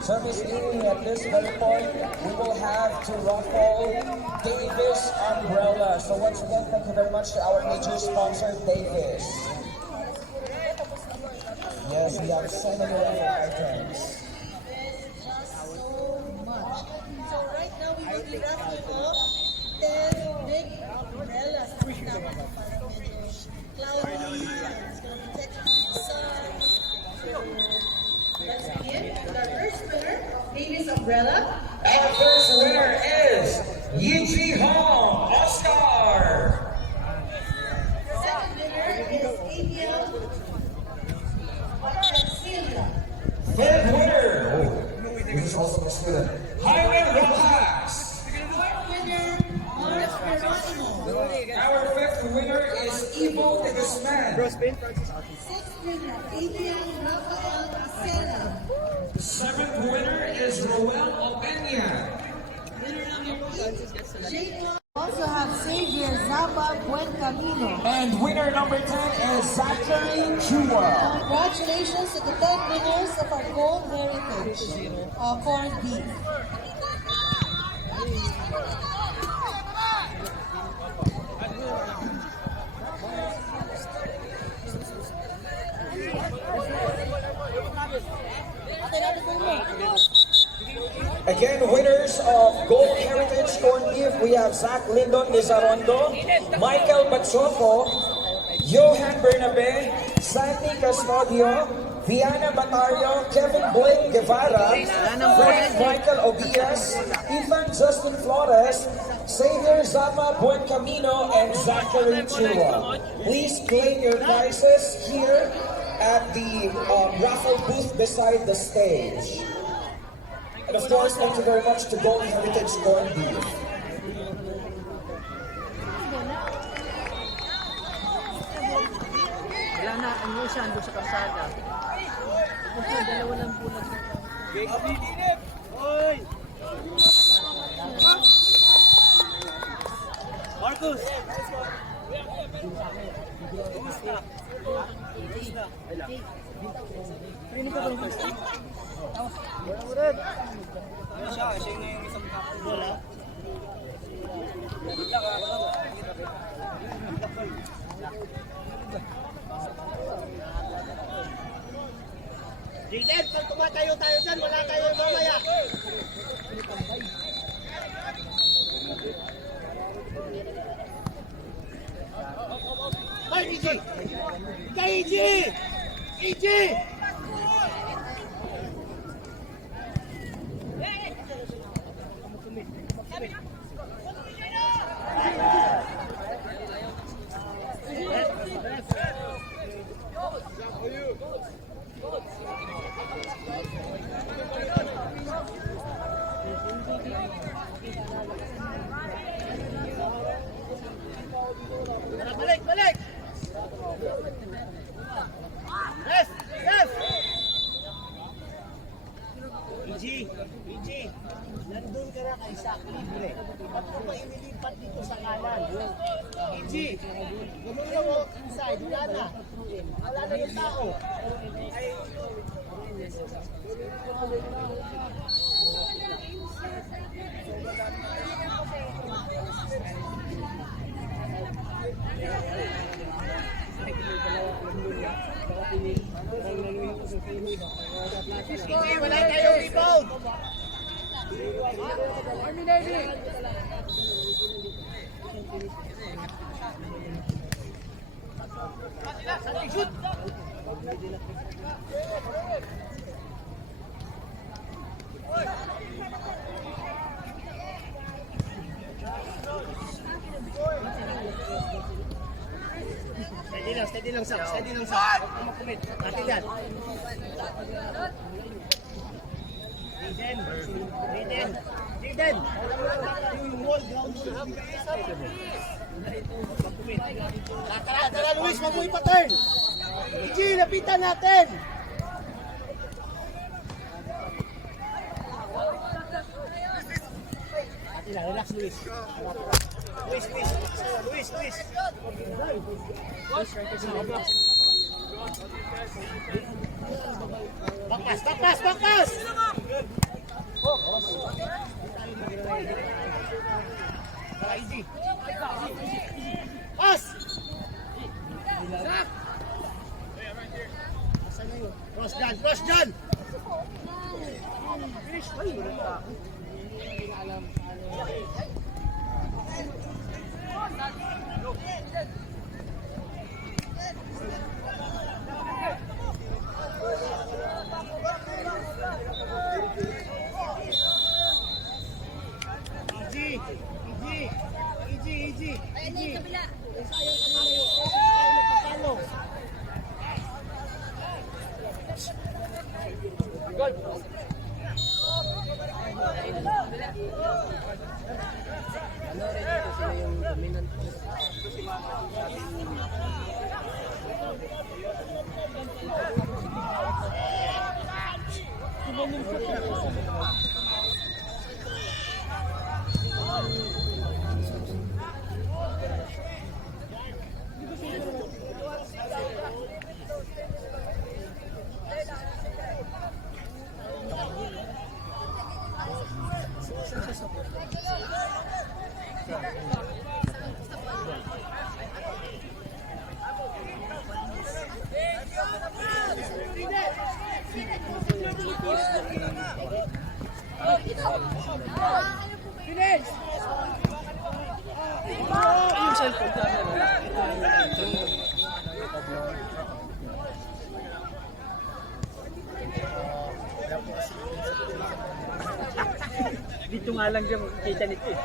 Service leading at this very point, we will have to ruffle Davis umbrella. So once again, thank you very much to our major sponsor, Davis. Yes, we have so many raffle items. So right now we will be raffling off 10 big umbrellas. Cloudy, it's going to protect the sun. Let's begin with our first winner, Davis umbrella. Our first winner is Yi Hong Oscar. Second winner is Adriel Celia. Third winner, this is also my student, Jaime Rojas. Fourth winner, Mark Geronimo. Our fifth winner is Ivo de Guzman. Sixth winner, Adrian Rafael Acera. Seventh winner is Roel Opena. Winner number 8, Jacob. Also have Xavier Zapa Buencamino. And winner number 10 is Zachary Chua. Congratulations to the 10 winners of our Gold Heritage corned beef. Again, winners of Gold Heritage Corned Beef, we have Zach Lindon de Zarondo, Michael Batsofo, Johan Bernabe, Sandy Custodio, Viana Batario, Kevin Blake Guevara, Frank Michael Obias, Ivan Justin Flores, Xavier Zapa Buencamino, and Zachary Chua. Please claim your prizes here at the raffle booth beside the stage. And of course, thank you very much to Gold Heritage Corned Beef. Wala na, ang isa ando sa kalsada. Tapos na, dalawa lang bulag na. Hoy! Marcus! Ano ka ba yung first time? Wala. Siya na yung isang bola. tayo dyan, wala tayo mamaya. Ay, EG! Kay EG! EG! Balik, balik! Yes! Yes! EG, nandun ka na kay Sak Libre. Ba't mo pa inilipat dito sa kanan? EG, gumula mo inside, wala na. Wala na yung tao. EG, wala tayong rebound. Army Navy! Shoot! Steady lang, Sak. Steady lang, Sak. Huwag kumakumit. Atin yan. Aiden! Yung wall, ground wall. Tara, Luis, wag mo ipa-turn. EG, lapitan natin. Atin lang, relax, Luis. Luis. Bakpas! EG. Pass! Cross dyan! Yung cellphone camera. Dito nga lang siya makikita nito eh.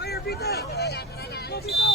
Higher, Vito! Go, Vito!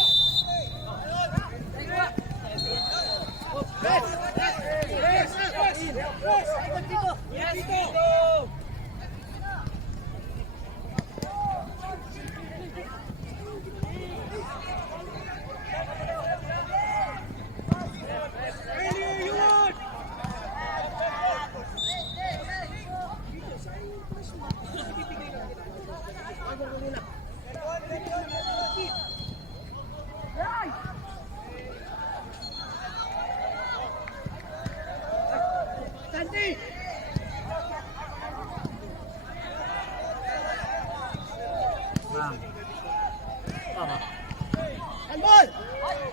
Ano?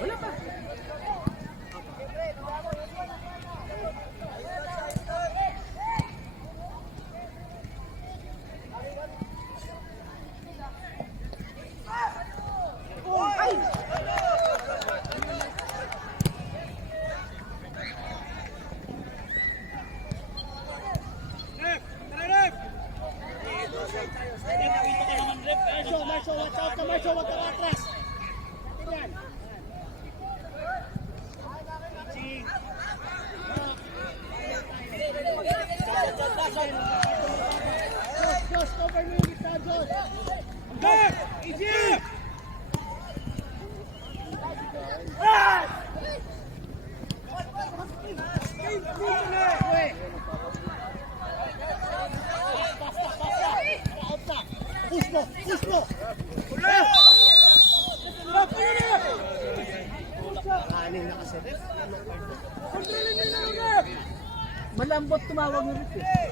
Wala pa. Marshall, watch out ka, Marshall, wag kang atras. Tingnan. Josh, cover mo yung gitna, Josh. Easy! Push mo, push mo. Kanin na kasi, ref. Malambot tumawag ng ref eh.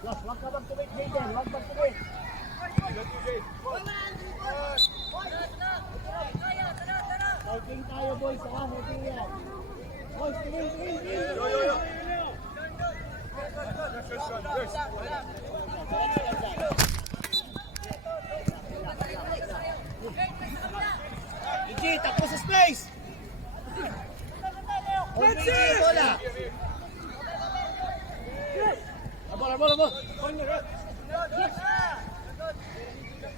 Josh, wag ka magtuwid, Jaden. Wag magtuwid. Holding tayo, boys. Holding yan. Boys, tingin. Iji, takbo sa space. Holding yung bola. Bola.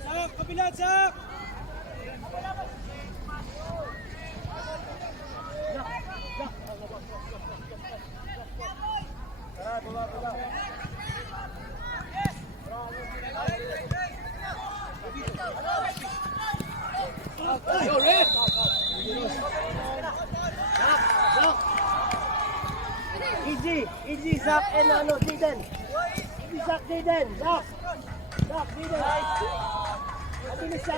Sak, kabila, sak! Yo, Red! Easy, Zach, and Jaden. Easy, Zach, Jaden. Zach, Jaden. Mabilis siya.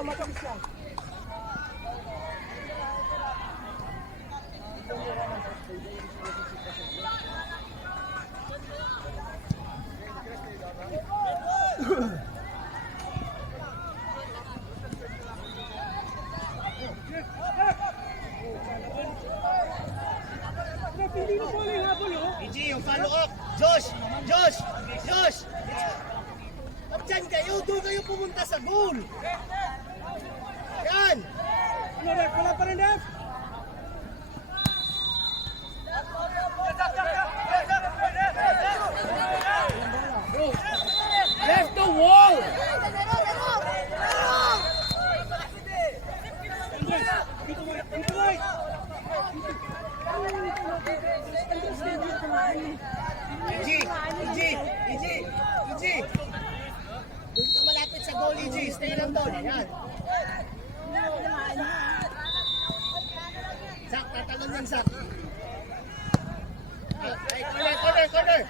Easy, yung follow up. Josh! Diyan kayo, doon kayo pumunta sa goal. Yan! Ano, Ref? Wala pa rin, Ref? Left the wall! Easy! Doon ka malapit sa goal, Easy. Stay lang doon. Yan. Zach, tatalon yan, Zach. Corner!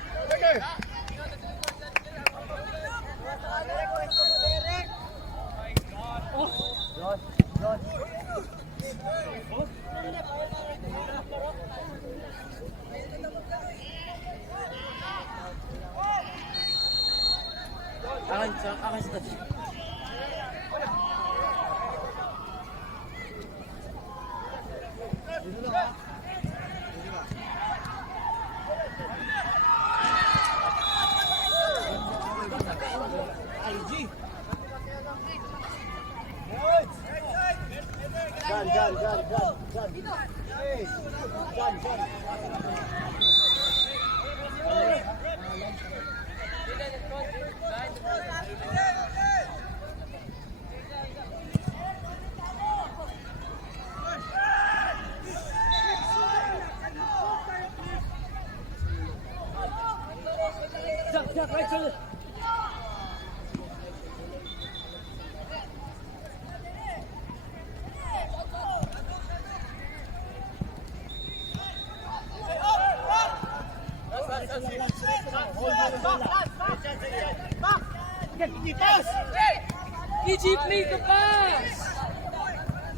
EG, play the pass!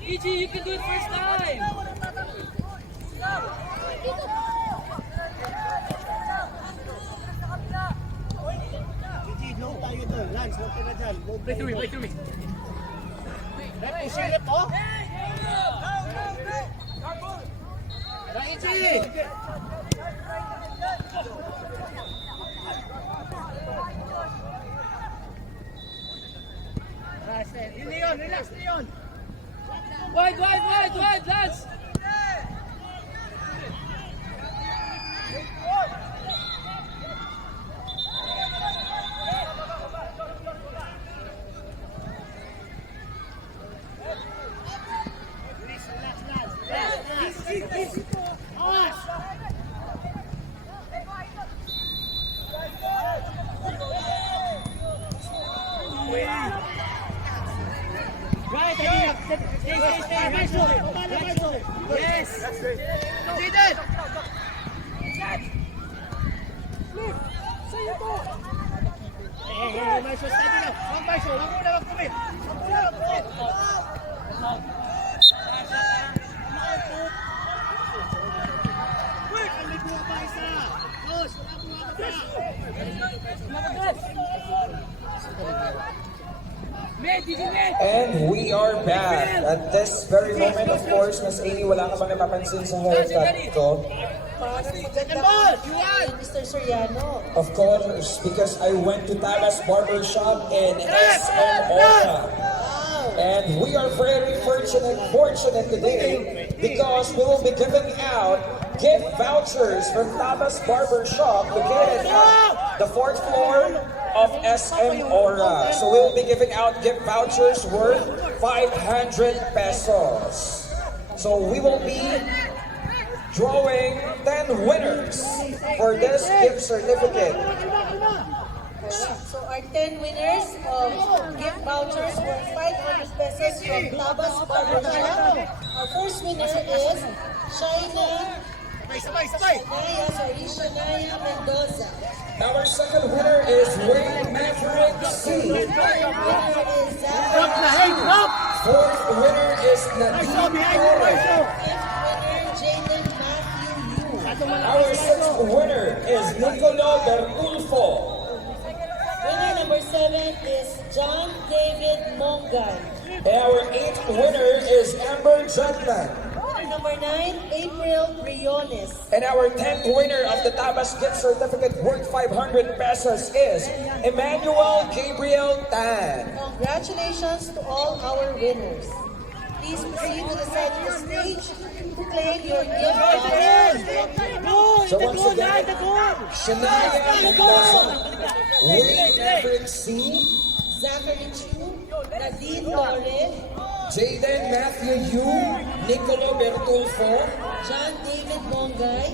EG, you can do it first time! Gigi, no tayo doon. Lance, huwag ka na dyan. Play through me. Rep, isilip mo. Gigi! Yun, Leon, relax, Leon. Wide, Lance! And we are back. At this very moment, of course, Miss Amy, wala ka bang napapansin sa haircut ko? Mr. Soriano. Of course, because I went to Tabas Barber Shop in SM Aura. And we are very fortunate today because we will be giving out gift vouchers from Tabas Barber Shop located at the 4th floor of SM Aura. So we will be giving out gift vouchers worth 500 pesos. So we will be drawing 10 winners for this gift certificate. So our 10 winners of gift vouchers worth 500 pesos from Tabas Barbershop. Our first winner is Shania Mendoza. Our second winner is Wayne Maverick C. Third winner is Zach. Fourth winner is Nadine Torres. Fifth winner, Jaden Matthew Yu. Our sixth winner is Nicolo Bertulfo. Winner number 7 is John David Mongay. Our eighth winner is Amber Jutland. Winner number 9, April Briones. And our 10th winner of the Tabas gift certificate worth 500 pesos is Emmanuel Gabriel Tan. Congratulations to all our winners. Please proceed to the side of the stage to claim your gift vouchers. So once again, Shania Mendoza, Wayne Maverick C, Zachary Chu, Nadine Torres, Jaden Matthew Yu, Nicolo Bertulfo, John David Mongay,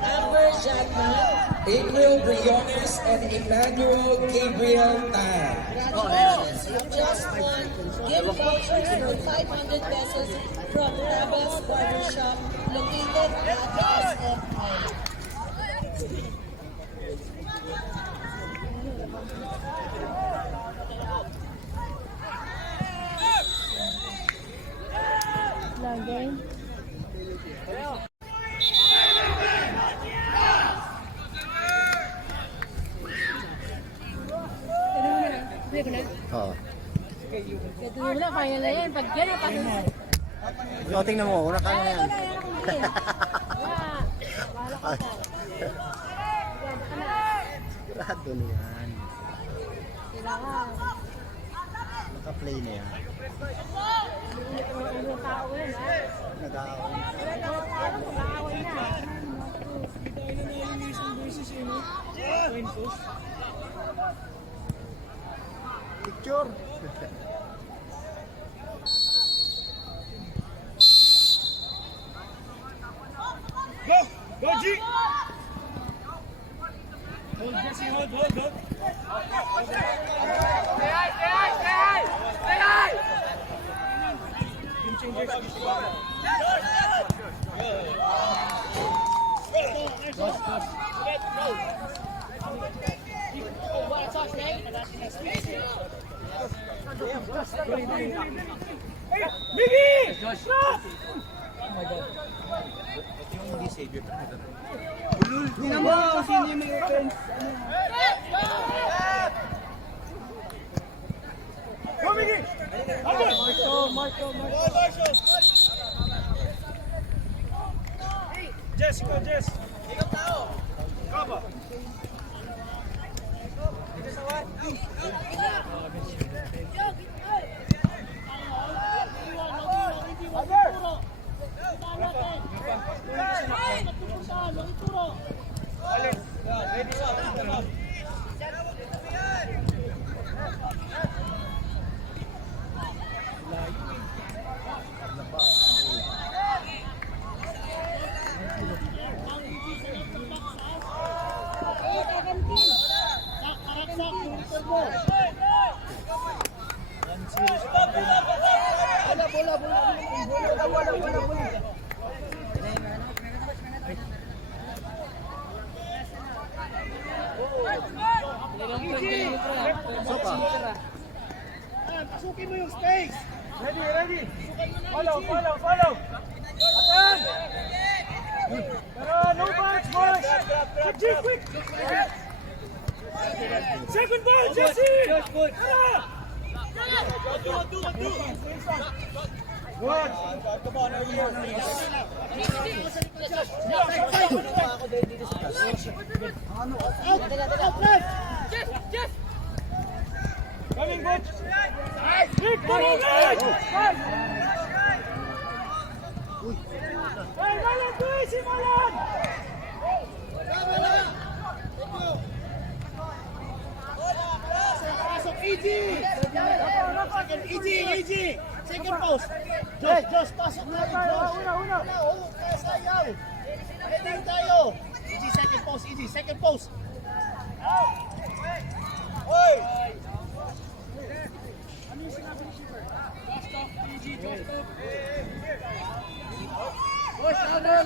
Amber Jatman. April Briones, and Emmanuel Gabriel Tan. Congratulations, you just won gift vouchers worth 500 pesos from Tabas Barbershop located at SM Aura. Lagay. Play ko na. Oo. Kaya tuloy mo na, final na yan. Pag gano'n, pag So, tingnan mo, una ka na yan. Sigurado na yan. Kailangan. Naka-play na yan. Ang tao yan, ha? Nag-aaway. Mag-aaway na. Dahil na yung isang beses eh, no? Fine post. Picture. Go! Go, G! Hold, Jesse, hold. Team changer. Miggy! Stop! Tingnan mo kung sino yung may offense. Go, Miggy! Marco. Jess, go, Jess. Kaba. Pasukin mo yung space. Ready. Follow. Asan? No bounce, boys. Quick. Second ball, Jesse. Good. Come on, over here. Coming, Butch. Nick, come on, guys. Hey, Malan, do it, si Malan. Pasok, easy. Easy. Second post. Josh, pasok na rin, Josh. Una. Kaya sayaw. Heading tayo. Easy, second post. Oy! Ano yung sinabi ni Shipper? Just off, PG, just off. Push, louder!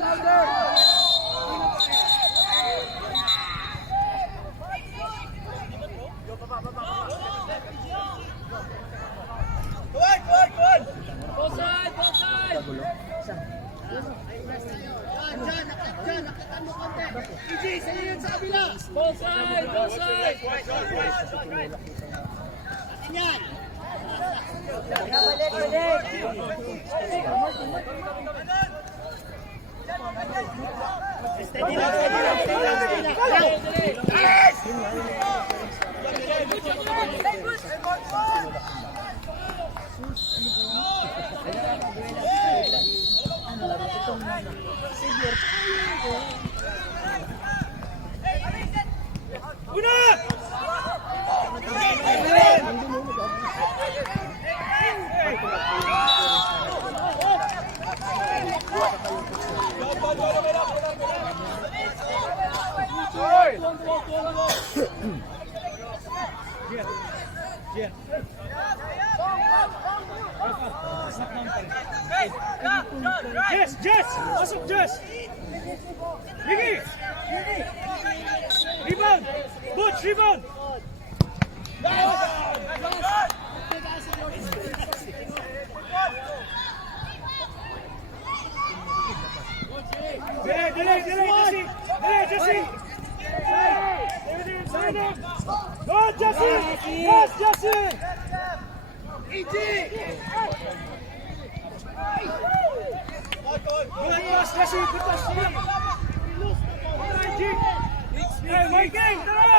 Good! Both side! Diyan, nakatando konti. PG, sa'yo yun sa kabila. Both side! Yan! Steady Jess! Masuk, Jess! Miggy! Rebound! Butch, rebound! Jesse! Go, Jesse! Yes, Jesse! Good pass, Jesse. Good pass, Jesse. Hey, Mikey, tara!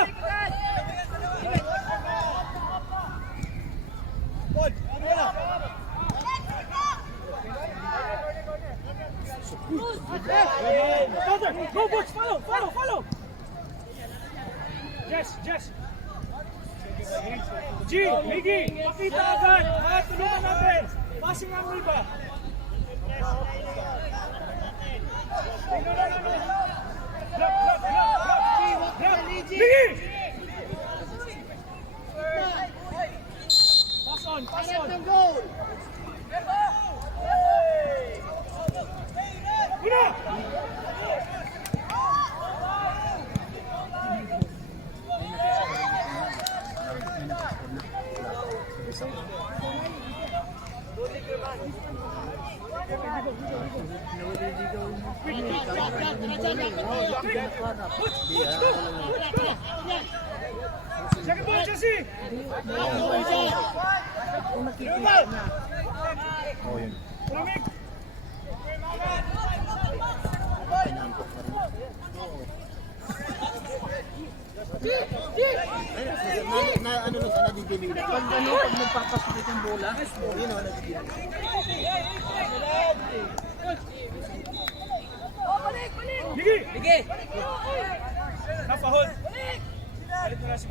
Go, Butch, follow! Jess! G, Miggy, pakita agad! Tulungan natin! Passing ang iba! Drop! Miggy! Pass on! Una! Second ball, Jesse! Kung nakikita na. Oh, yun. Lamig! Pinantok pa rin. Ano lang ka nadidinig. Pag nagpapasakit yung bola, yun o, nadidinig. Miggy! Napahol! Balik mo na si...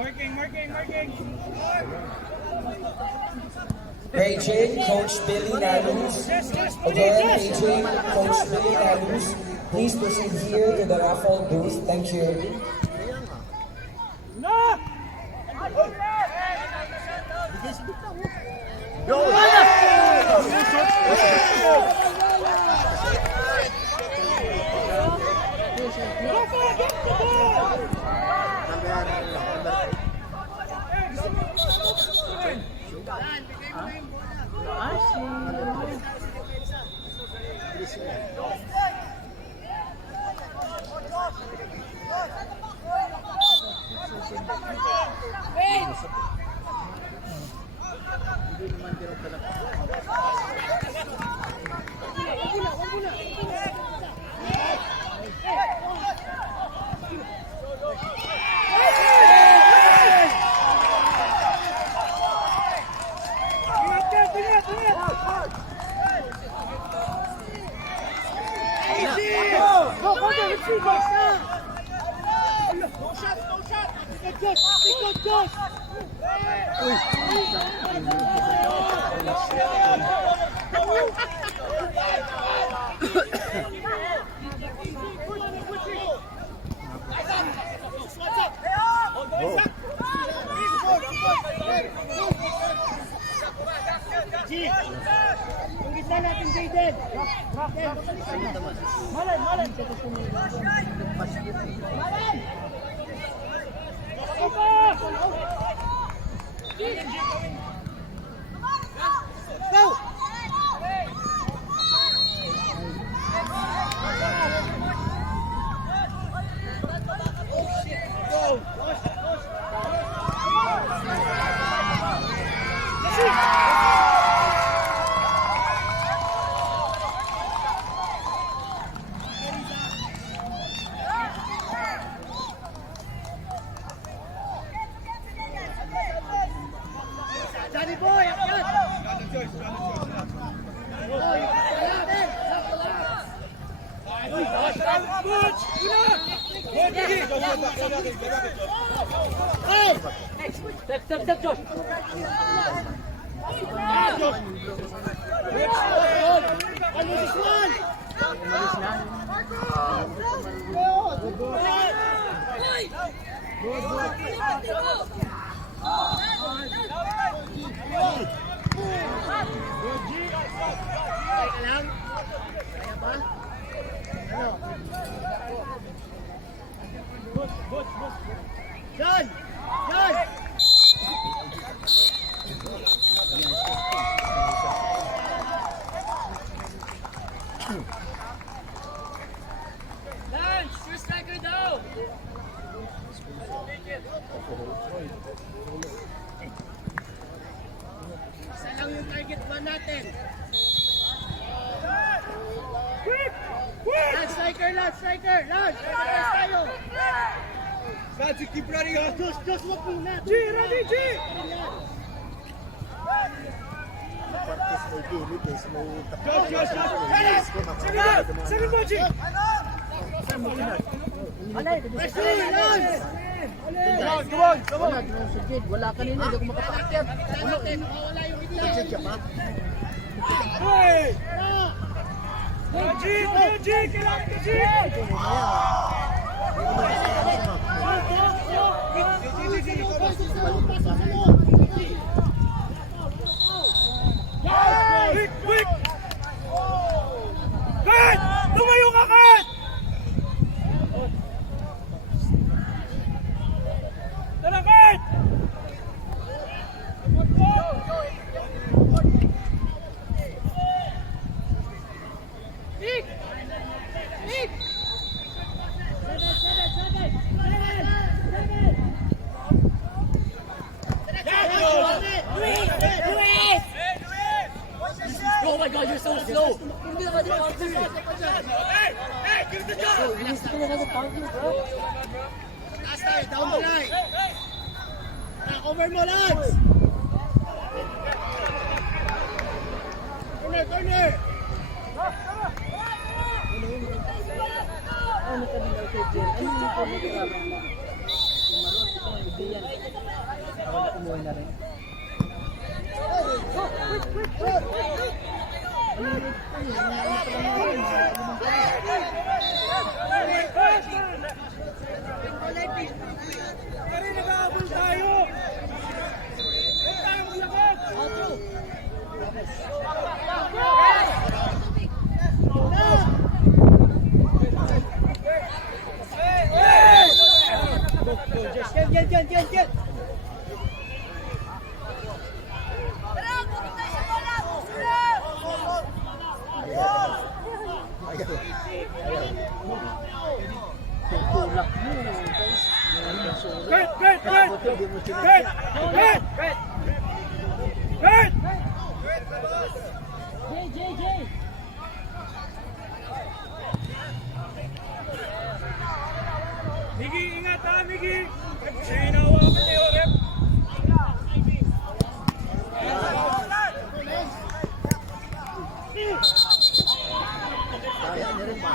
Marking! Beijing, Coach Billy Nanus. Again, Beijing, Coach Billy Nanus. Please proceed here to the raffle booth. Thank you. gitna natin. Lance striker, Lance tayo. Magic, keep running on. Just wag muna. G, ready, G! Partis may gilid eh. May Josh! Second mo, G! Wala, ginusugid. Wala kanina, hindi ako makapaakyat. Mawala yung gitna. Pagsit siya pa. Hey! G! Kailangan ka, G! Quick! Kat! Tumayo ka, Kat! Tara, Kat! Oh my God, you're so slow. Hindi naman yung counter. Hey, give it the job! Bilis ko naman yung counter, bro. Taas tayo, down the line. Cover mo, Lance. Corner. Ano ka din kay Jen? Ano yung po mo kailangan mo? Yung maroon, ito ang ibiyan. Ako na umuwi na rin. Pare, nag-aabol tayo! Huwag tayo maglakad! Get. Tulak mo, guys. Kurt! Hindi mo sila. Kurt! Miggy, ingat ha, Miggy! Sinawakan niyo, rep! Kaya na rin ba?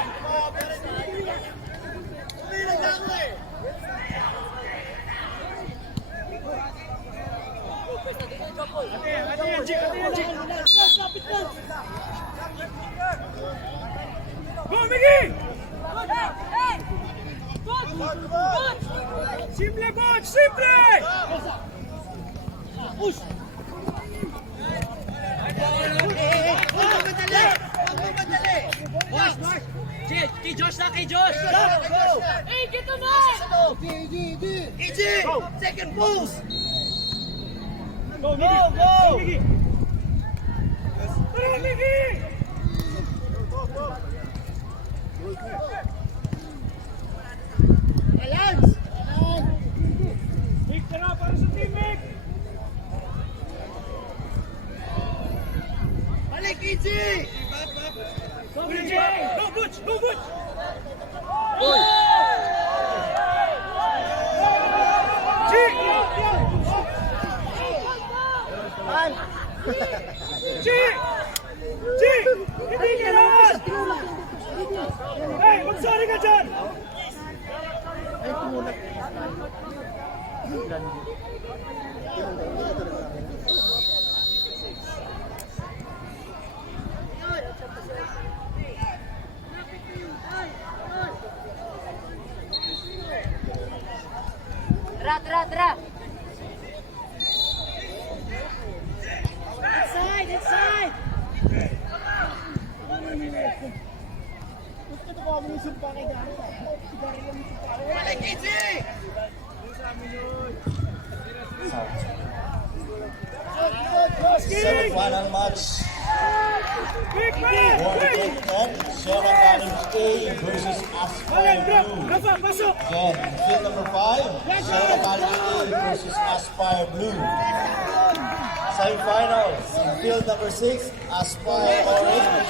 Ate yan, G! Go, Miggy! Simple, coach! Simple! Push! Huwag madali! Kay Josh na, kay Josh! Go! Hey, get him on! EG! Second post! Go, Miggy! Tara, Miggy! Lance! Big ka na para sa team, Mick! Balik, EG! Go, Butch! Go, Butch! G! G! Hindi kailangan! Hey, magsari ka dyan! Ay, tumulat. Tara! Inside! Balik, EG! Semi-final match. Quick, man! Quick! Sierra Academy A versus Aspire Blue. Rafa, pasok! Again, field number 5, Sierra Academy A versus Aspire Blue. Sa Semifinals in field number 6, Aspire Orange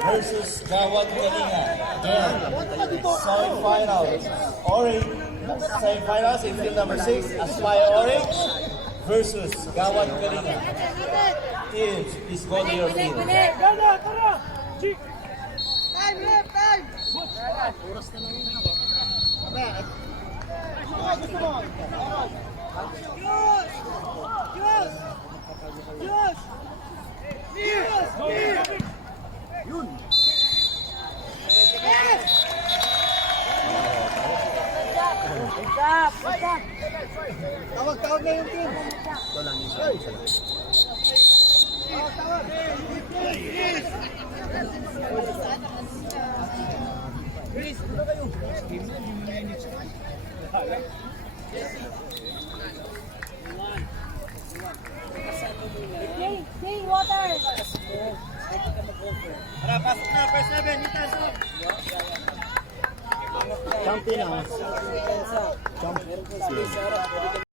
versus Gawad Kalinga. Again, semifinals. Orange, semifinals in field number 6, Aspire Orange versus Gawad Kalinga. Teams, please go to your field. Tawag na yung team. Hey, water! Tara, pasok na. First 7, Nitas. Champion na.